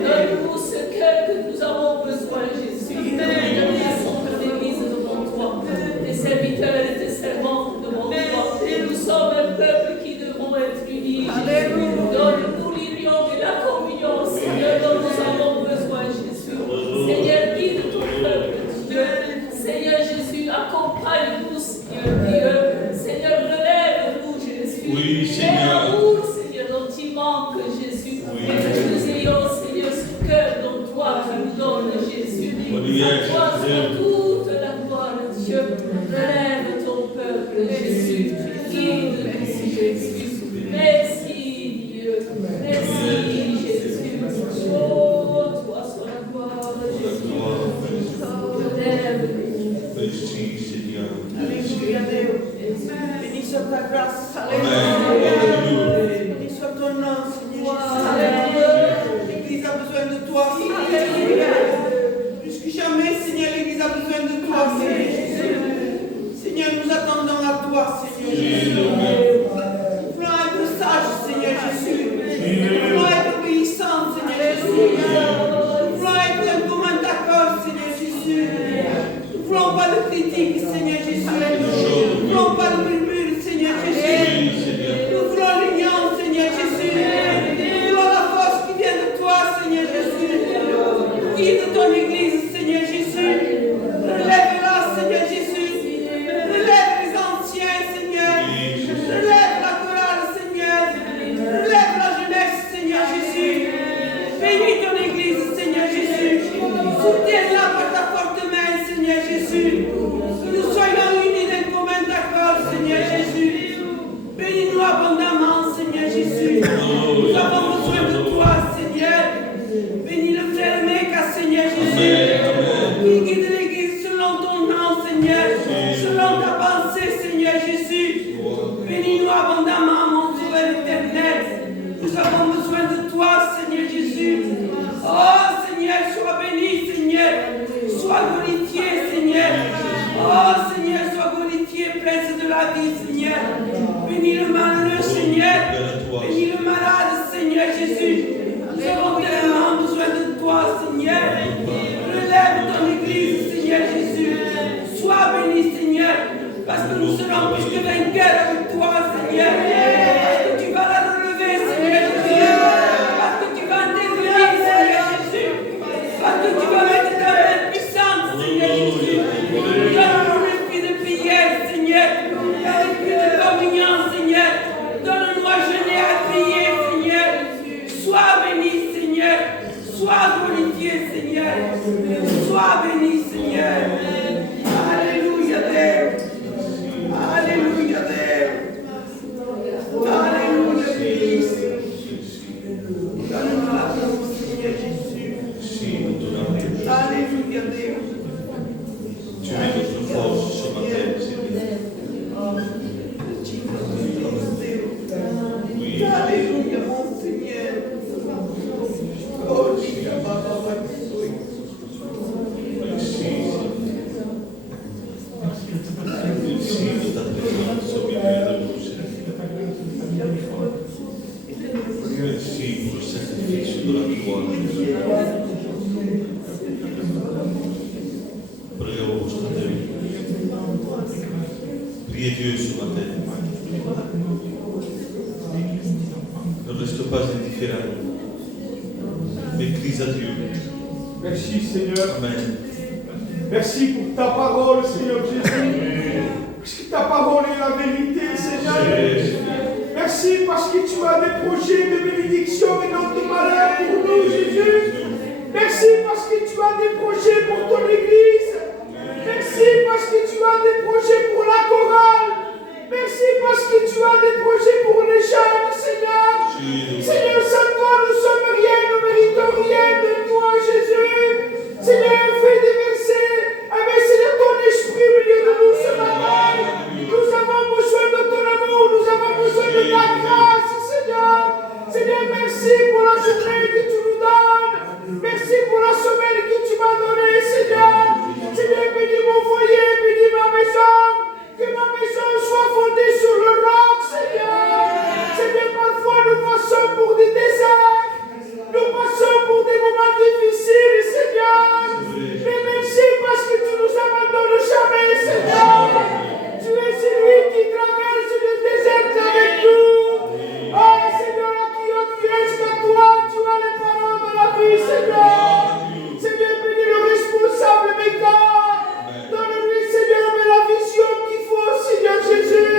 Donne-nous ce cœur que nous avons besoin, Jésus. Nous plaçons ton Église devant toi. Tes serviteurs et tes servantes devant toi. Nous sommes un peuple qui devons être unis, Jésus. Donne-nous l'union et la communion, Seigneur, dont nous avons besoin, Jésus. Seigneur, guide ton peuple, Dieu. Seigneur Jésus, accompagne-nous, Seigneur Dieu. Seigneur, relève-nous, Jésus. Oui, Seigneur. L'amour, Seigneur, dont il manque, Jésus. Et que nous ayons, Seigneur, ce cœur dont toi tu nous donnes, Jésus. À toi soit toute la gloire, Dieu. Relève ton peuple, Jésus. Guide-nous, Jésus. Merci, Dieu. Merci, Jésus. Oh, toi soit la gloire, Jésus. Relève-nous. Merci, Seigneur. Alléluia, Dieu. Béni soit ta grâce. Alléluia. Béni soit ton nom, Seigneur Alléluia. Jésus. L'Église a besoin de toi, Seigneur. Plus que jamais, Seigneur, l'Église a besoin de toi, Seigneur Jésus. Seigneur, nous attendons à toi, Seigneur Jésus. Nous voulons être sages, Seigneur Jésus. Nous voulons être obéissants, Seigneur Jésus. Nous voulons être un commun d'accord, Seigneur Jésus. Nous ne voulons pas de critique, Seigneur Jésus. Nous ne voulons pas de murmure, Seigneur Jésus. Nous voulons l'union, Seigneur Jésus. Nous voulons la force qui vient de toi, Seigneur Jésus. Guide ton Église, Seigneur Jésus. Relève-la, Seigneur Jésus. Relève les anciens, Seigneur. Relève la chorale, Seigneur. Relève la jeunesse, Seigneur Jésus. Bénis ton Église, Seigneur Jésus. Soutiens-la par ta forte main, Seigneur Jésus. Que nous soyons unis d'un commun d'accord, Seigneur Jésus. Bénis-nous abondamment, Seigneur Jésus. Nous avons besoin de toi, Seigneur. Bénis le frère Meka, Seigneur Jésus. Qui guide l'Église selon ton nom, Seigneur. Selon ta pensée, Seigneur Jésus. Bénis-nous abondamment, mon Sauveur éternel. Nous avons besoin de toi, Seigneur Jésus. Oh, Seigneur, sois béni, Seigneur. Sois glorifié, Seigneur. Oh, Seigneur, sois glorifié, Prince de la vie, Seigneur. Bénis le malheureux, Seigneur. Bénis le malade, Seigneur Jésus. Nous avons tellement besoin de toi, Seigneur. Relève ton Église, Seigneur Jésus. Sois béni, Seigneur. Parce que nous serons plus que vainqueurs avec toi, Seigneur. Parce que tu vas la relever, Seigneur Jésus. Parce que tu vas intervenir, Seigneur Jésus. Parce que tu vas mettre ta main puissante, Seigneur Jésus. Donne-nous l'esprit de prière, Seigneur. L'esprit de communion, Seigneur. Donne-nous à jeûner, à prier, Seigneur. Sois béni, Seigneur. Sois glorifié, Seigneur. Sois béni, Seigneur. Alléluia, Dieu. Alléluia, Dieu. Alléluia, Christ. Donne-nous la grâce, Seigneur Jésus. Alléluia, Dieu. Tu es notre force ce matin, Seigneur. Oui. Alléluia, mon Seigneur. Oh, Dieu, Papa, Merci de ta présence au milieu de nous, Seigneur. Merci pour le sacrifice de la croix. Preghiamo fratelli. Prie Dieu ce matin. Ne reste pas indifférent. Mais crie à Dieu. Merci, Seigneur. Amen. Merci pour ta parole, Seigneur Jésus. Parce que ta parole est la vérité, Seigneur. Merci Merci parce que tu as des projets de bénédiction et non de malheur pour nous, Jésus. Merci parce que tu as des projets pour ton Église. Merci parce que tu as des projets pour la chorale. Merci parce que tu as des projets pour les jeunes, Seigneur. Seigneur, sans toi, nous ne sommes rien, nous ne méritons rien de toi, Jésus. Seigneur, fais déverser, avec Seigneur, ton esprit au milieu de nous ce matin. Nous avons besoin de ton amour, nous avons besoin de ta grâce, Seigneur. Seigneur, merci pour la journée que tu nous donnes. Merci pour la semaine que tu m'as donnée, Seigneur. Seigneur, bénis mon foyer, bénis ma maison. Que ma maison soit fondée sur le roc, Seigneur. Seigneur, parfois nous passons pour des déserts. Nous passons pour des moments difficiles, Seigneur. Mais merci parce que tu nous abandonnes jamais, Seigneur. Tu es celui qui traverse le désert avec nous. Oh, Seigneur, qui est qu'à toi, tu as les paroles de la vie, Seigneur. Seigneur, bénis le responsable, mes gars. Donne-lui, Seigneur, la vision qu'il faut, Seigneur Jésus.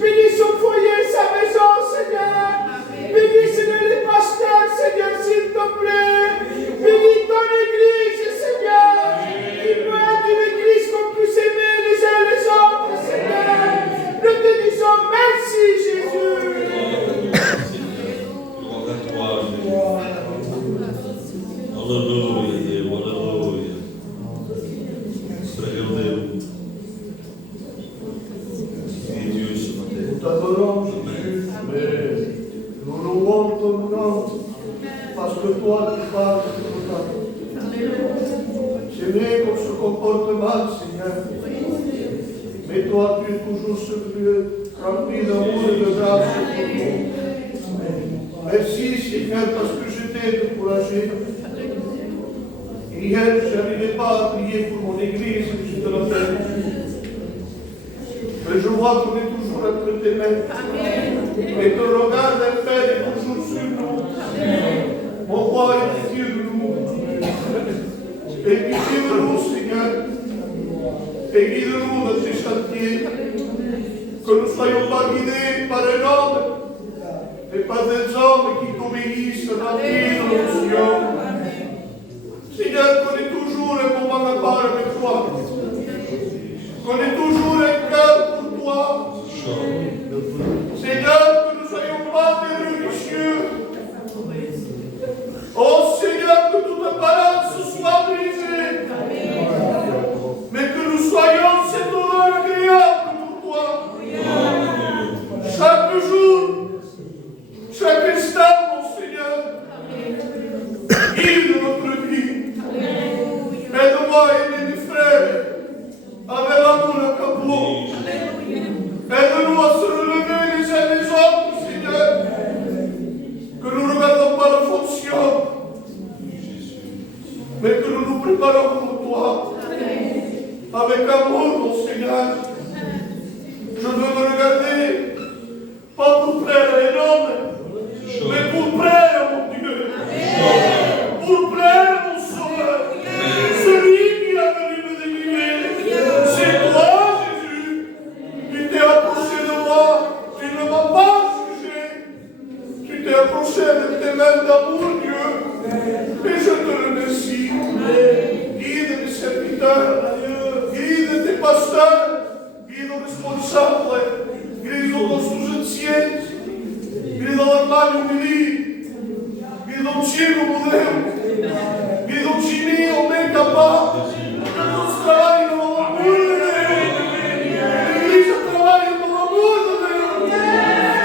Bénis son foyer, sa maison, Seigneur. Bénis, Seigneur, les pasteurs, Seigneur, s'il te plaît. Bénis ton église, Seigneur. Il peut être une église qu'on puisse aimer les uns les autres, Seigneur. Nous te disons merci, Jésus. Gloire à toi, Jésus. Alléluia, Dieu, alléluia. Regardez-vous. Et Dieu ce matin. Nous t'adorons, Jésus, mais nous louons ton nom, parce que toi, tu parles de ton nom. C'est vrai qu'on se comporte mal, Seigneur, mais toi, tu es toujours ce Dieu rempli d'amour et de grâce pour nous. Merci, Seigneur, parce que je t'ai découragé. Hier, je n'arrivais pas à prier pour mon église, je te l'appelle. Mais je vois qu'on est toujours entre tes mains. Et ton regard d'un Père est toujours sur nous. Mon roi est pitié de nous. Et pitié de nous, Seigneur. Et guide-nous dans tes chantiers. Que nous ne soyons pas guidés par un homme, mais par des hommes qui t'obéissent, remplis de l'onction. Seigneur, qu'on ait toujours un moment à part avec toi. Qu'on ait toujours un cœur pour toi. Seigneur, que nous ne soyons pas des religieux. Oh Seigneur, que toute apparence soit brisée. Mais que nous soyons cette odeur agréable pour toi. Chaque jour, chaque instant, mon Seigneur, guide notre vie. Aide-moi à aimer mes frères avec l'amour à Capot. Aide-nous à se relever les uns les autres, Seigneur. Que nous ne regardons pas la fonction, mais que nous nous préparons pour toi. Avec amour, mon Seigneur. Je veux me regarder, pas pour plaire à un homme, mais pour plaire à mon Dieu. Pour plaire à mon Sauveur. Celui qui a venu me délivrer. C'est toi, Jésus. Tu t'es approché de moi. Tu ne m'as pas jugé. Tu t'es approché avec tes mains d'amour, Dieu. Et je te remercie. Guide mes serviteurs. Guide tes pasteurs. Guide nos responsables. Guide nos служители. Guide нормальную мили. Guide nos chicos modelo. Guide nos chinis au même capable. Que nous travaillons dans l'amour de Dieu. L'Église travaille dans l'amour de Dieu.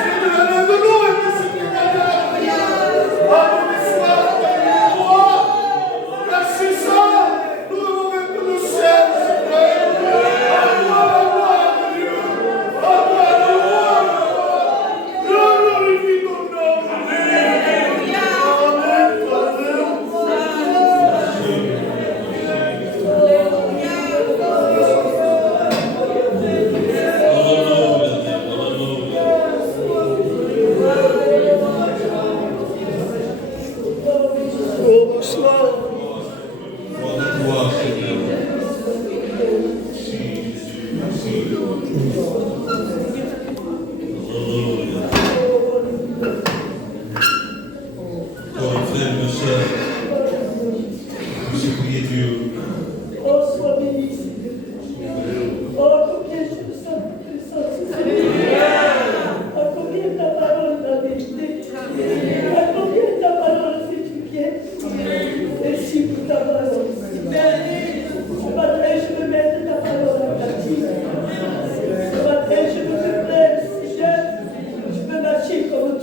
C'est de l'année de nous et de ce qui est derrière. Amen, soir, toi. Car c'est ça. Nous devons être le ciel, Seigneur. À toi la gloire de Dieu. À toi la gloire. Je glorifie ton nom.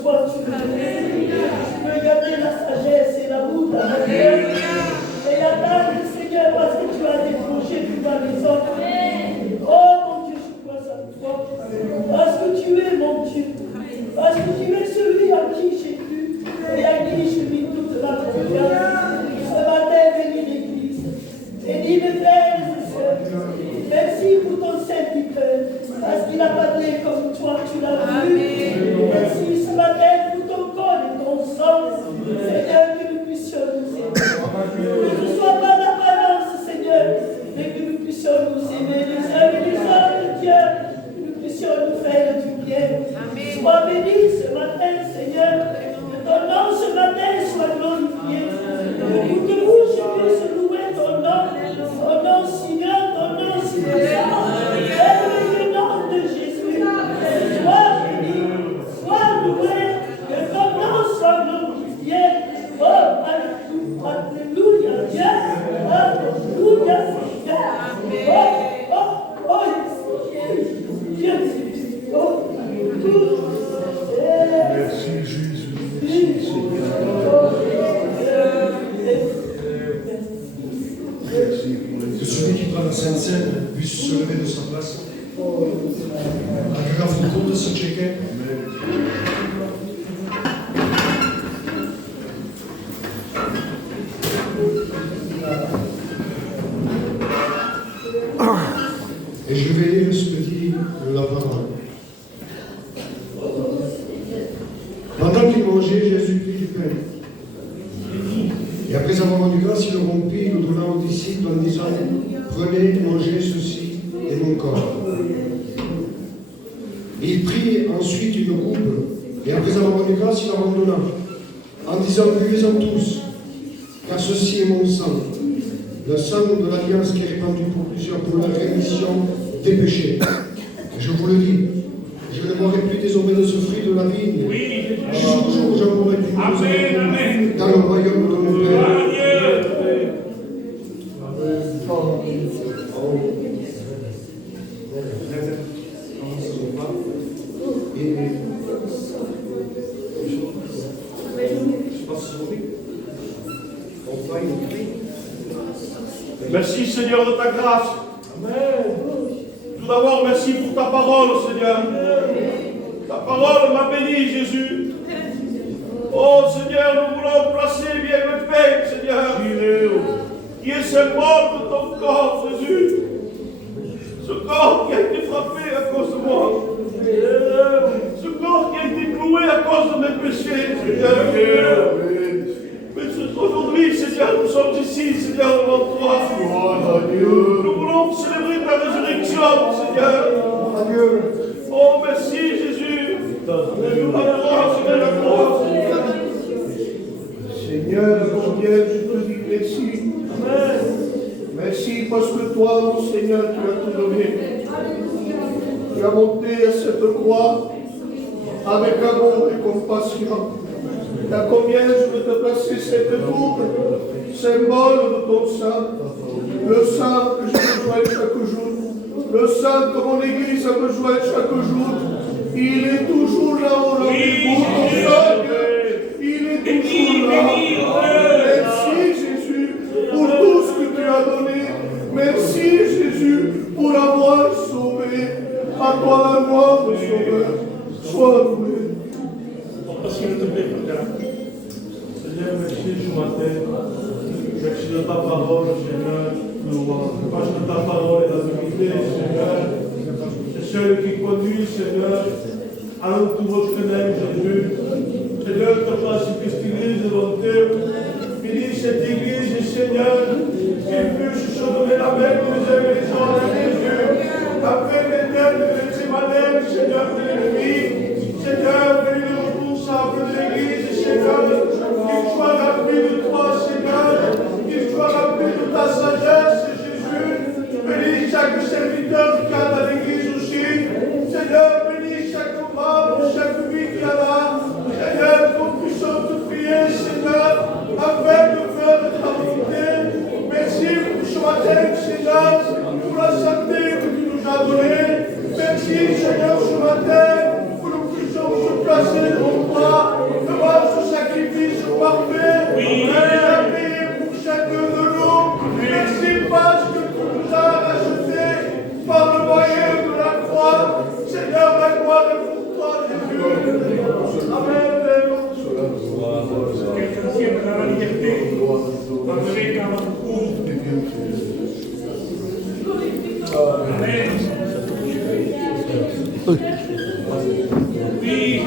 toi, tu veux gagner la sagesse et l'amour de ta mère. Et la table, Seigneur, parce que tu as décroché toute ta maison. Oh mon Dieu, je crois à toi. Parce que tu es mon Dieu. Parce que tu es celui en qui j'ai cru et à qui je vis toute ma confiance. Ce matin, bénis l'Église. Bénis mes frères et sœurs. Merci pour ton serviteur. Parce qu'il a parlé comme toi, tu l'as voulu. Merci ce matin pour ton corps et ton sang. Seigneur, que nous puissions nous aimer. Que ce ne soit pas d'apparence, Seigneur, mais que nous puissions nous aimer les uns et les autres, Dieu. Que nous puissions nous faire du bien. Sois béni ce matin, Seigneur. Que ton nom ce matin soit glorifié. Que toute bouche puisse louer ton nom. Ton nom si grand, ton nom si puissant. Le nom de Jésus. Sois béni, sois loué. Que ton nom soit glorifié. Oh, alléluia, Dieu. Alléluia, Seigneur. Oh, Dieu. Oh, Merci Jésus. Que celui qui prend la Sainte Seine puisse se lever de sa place. Aggrave le compte de ce check-in. Et je vais lire ce que dit la parole. Pendant qu'il mangeait, Jésus prit du pain. Et après avoir rendu grâce, il le rompit, il le donna aux disciples en disant: prenez, mangez, ceci est mon corps. Et il prit ensuite une coupe, et après avoir rendu grâce, il la redonna, en disant: buvez-en tous, car ceci est mon sang, le sang de l'alliance qui est répandu pour plusieurs pour la rémission des péchés. Et je vous le dis, je ne boirai plus désormais de ce fruit de la vigne, jusqu'au jour où j'en boirai plus dans le royaume de mon Père. Merci Seigneur de ta grâce. Tout d'abord, merci pour ta parole, Seigneur. Ta parole m'a béni, Jésus. Oh Seigneur, nous voulons placer bien le pain, Seigneur, qui est symbole de ton corps, Jésus. Ce corps qui a été frappé à cause de moi. Ce corps qui a été cloué à cause de mes péchés, Seigneur. Mais aujourd'hui, Seigneur, nous sommes ici, Seigneur, devant toi. Nous voulons célébrer ta résurrection, Seigneur. Oh, merci, Jésus. La gloire, Seigneur, la gloire. Seigneur, mon Dieu, je te dis merci. Merci parce que toi, mon Seigneur, tu as tout donné. Tu as monté à cette croix avec amour et compassion. Et à combien je veux te placer cette coupe, symbole de ton sang, le sang que j'ai besoin chaque jour, le sang que mon Église a besoin chaque jour. Il est toujours là au rendez-vous, ton sang, il est toujours là. Merci Jésus pour tout ce que tu as donné. Merci Jésus pour avoir sauvé. À toi la gloire, mon Sauveur. Sois loué. Seigneur, merci ce matin. Merci de ta parole, Seigneur. Parce que ta parole est la vérité, Seigneur. C'est celle qui conduit, Seigneur, à tout votre nom, Jésus. Seigneur, te place cette église devant Dieu. Bénis cette église, Seigneur, qu'il puisse se donner la main que nous aimons les gens de Jésus. Après l'éternel de Gethsémanès, Seigneur, de l'ennemi. Seigneur, bénis le responsable de l'église, Seigneur, qu'il soit rempli de toi, Seigneur, qu'il soit rempli de ta sagesse, Jésus. Bénis chaque serviteur qui a dans l'église aussi. Seigneur, bénis chaque membre, chaque vie qui a là. Seigneur, qu'on puisse te prier, Seigneur, afin de faire ta volonté. Merci pour ce matin, Seigneur, pour la santé que tu nous as donnée. Merci, Seigneur, ce matin, pour nous puissions se placer devant toi. toi, Jésus. Amen. Quelqu'un tient dans la liberté, malgré dans la cour. Amen. Oui.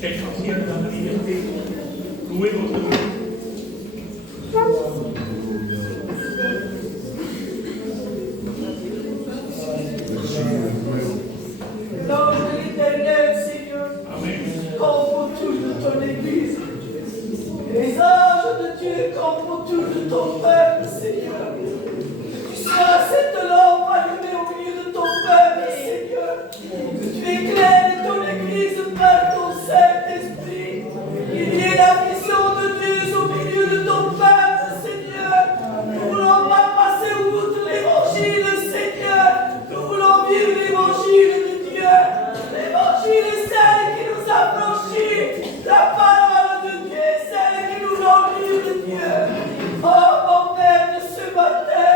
Quelqu'un tient dans la liberté. Louez votre Dieu. L'ange de l'Éternel, Seigneur, campe autour de ton Église. Les anges de Dieu campent autour de ton peuple, Seigneur. Que tu sois cette lampe allumée au milieu de ton peuple, Seigneur. Que tu éclaires ton Église par ton Saint-Esprit. Qu'il y ait la vision de Dieu au milieu de ton peuple, Seigneur. Nous ne voulons pas passer outre l'évangile, Seigneur. Nous voulons vivre l'évangile de Dieu. L'évangile est celle qui nous affranchit. La parole de Dieu est celle qui nous rend libres de Dieu. Oh mon Père, de ce matin,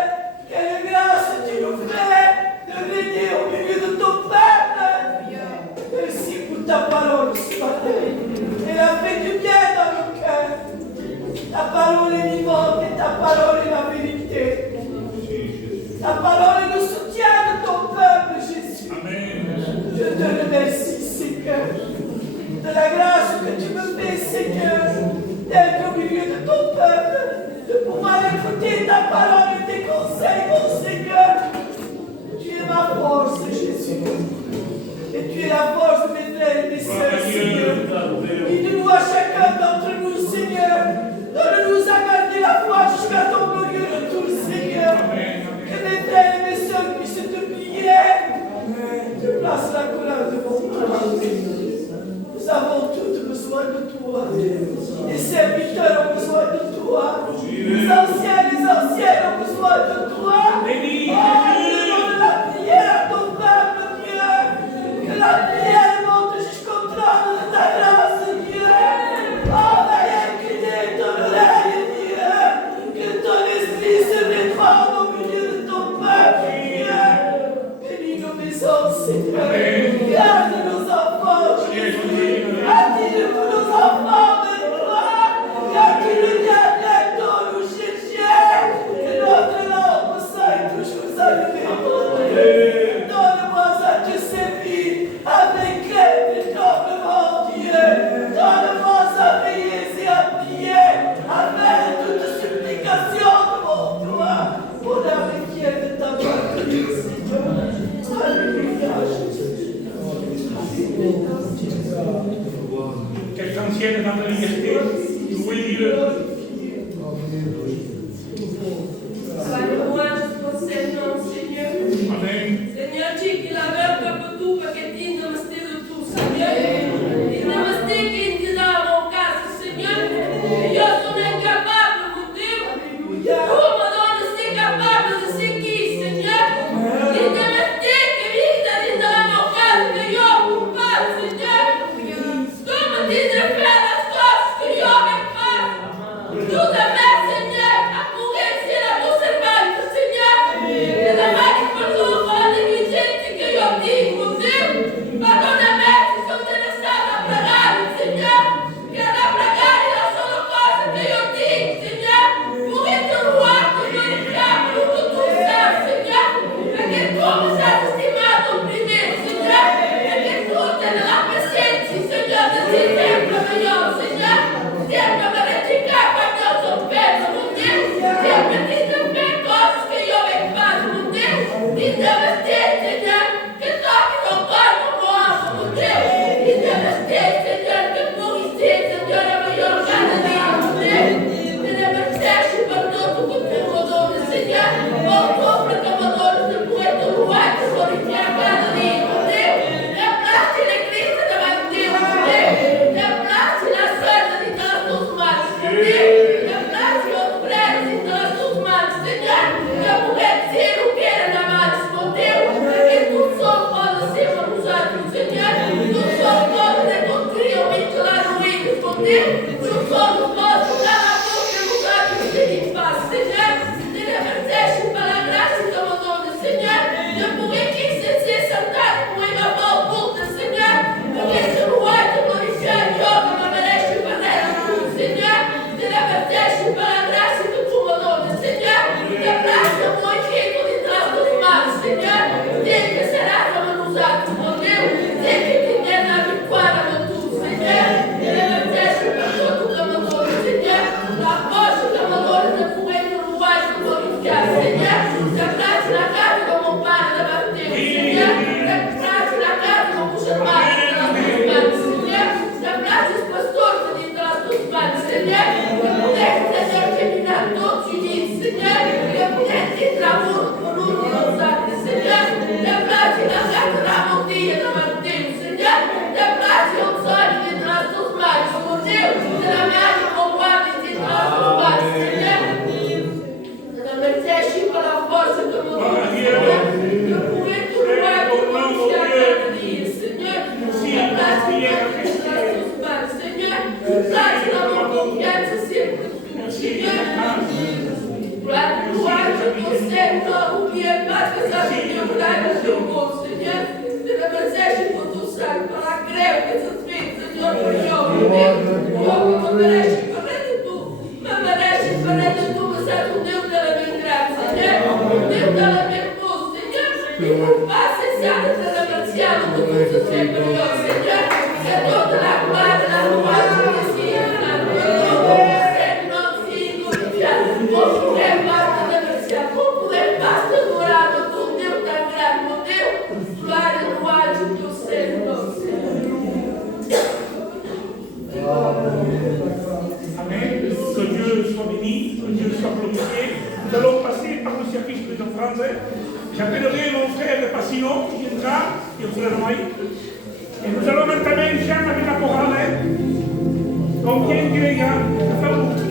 quelle grâce tu nous fais de venir au milieu de ton peuple. Merci pour ta parole ce matin. Elle a fait du bien dans nos cœurs. Ta parole est vivante et ta parole est la vérité. Ta parole est le soutien de ton peuple, Jésus. Je te remercie, Seigneur, de la grâce que tu me fais, Seigneur, d'être au milieu de ton peuple, de pouvoir écouter ta parole et tes conseils, mon Seigneur. Tu es ma force, Jésus. Et tu es la force de mes frères et mes sœurs, Seigneur. Guide-nous à chacun d'entre nous, Seigneur. Donne-nous à garder la foi jusqu'à ton glorieux retour, Seigneur. Que mes frères et mes sœurs puissent te prier. Tu places la colère devant toi. Nous avons tous besoin de toi. Les serviteurs ont besoin de toi. Les anciennes ont besoin de toi. Oh, donne la prière à ton peuple, Dieu. Que la prière monte jusqu'au trône de ta grâce, Dieu. Oh, veuille incliner ton oreille, Dieu. Que ton esprit se répande au milieu de ton peuple, Dieu. Bénis nos maisons, Seigneur. Garde nos enfants, Jésus. Attire-nous nos enfants de toi. Car tu le diable dont nous cherchions. Que notre lampe soit toujours allumée. Donne-moi à te servir avec crainte et tremblement, Dieu. Donne-moi à veiller et à prier avec toute supplication devant toi. Pour la rivière de ta bonté, Seigneur. Alléluia, Jésus. Quelqu'un tienne dans la liberté. Louez-le. Sois louange pour ces noms, Seigneur. Amen. Seigneur, tu qui l'avais pour tout, parce que tu ne me de tout, Seigneur. Tu ne me qui dit dans mon cas, Seigneur. Et je suis incapable, mon Dieu. Tu me donnes si capable de ce qui, Seigneur. Tu ne me qui dit dans mon cas, que je ne peux pas, Seigneur. Tu me dis de faire la chose que je ne peux pas. Tout de même, Seigneur. J'appellerai mon frère Passino qui viendra, et le frère Roy. Et nous allons entamer un chant avec la chorale. Combien il y a de famille.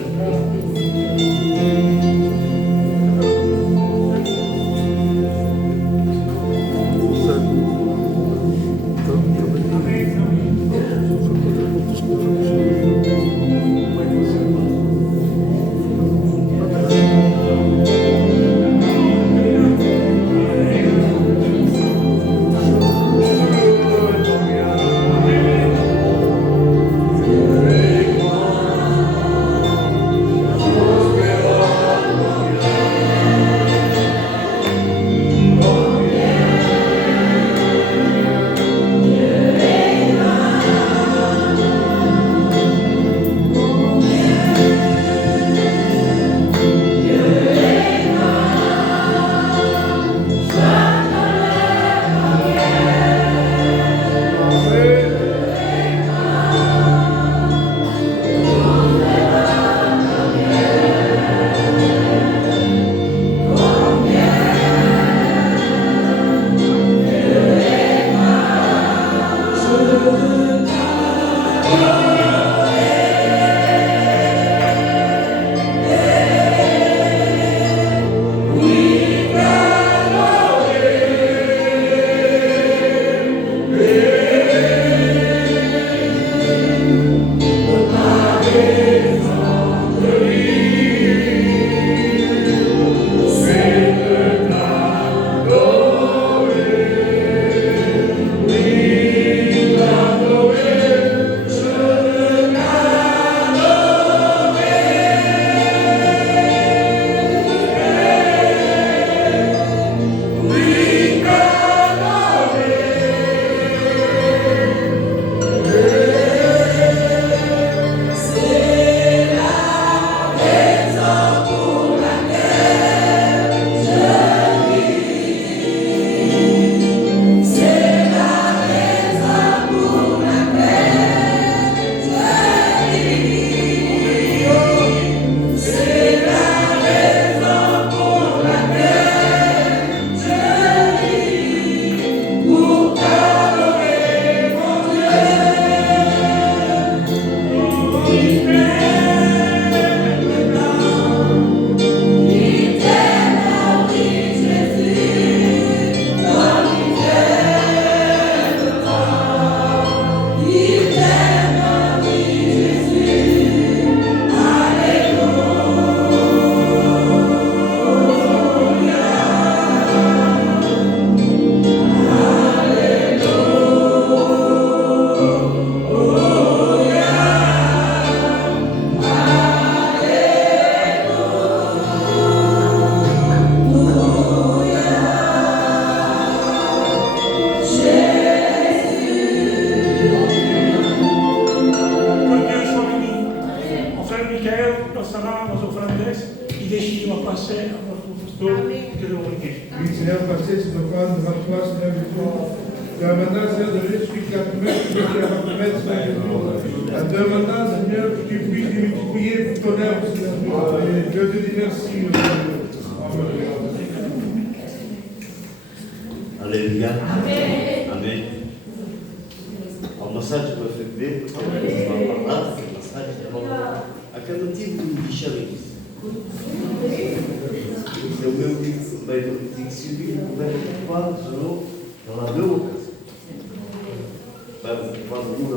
Seigneur, passer cette offrande devant toi, Seigneur, de tout. Maintenant, Seigneur, de Jésus qui a pu mettre, qui a pu mettre, Seigneur, de maintenant, Seigneur, que tu puisses multiplier pour ton œuvre, Seigneur. Et je te dis merci, Seigneur. Alléluia. Amen. Al masaj perfect masaj akan nanti dicari. Eu meu vai decidir vai fazer na boca. Vai fazer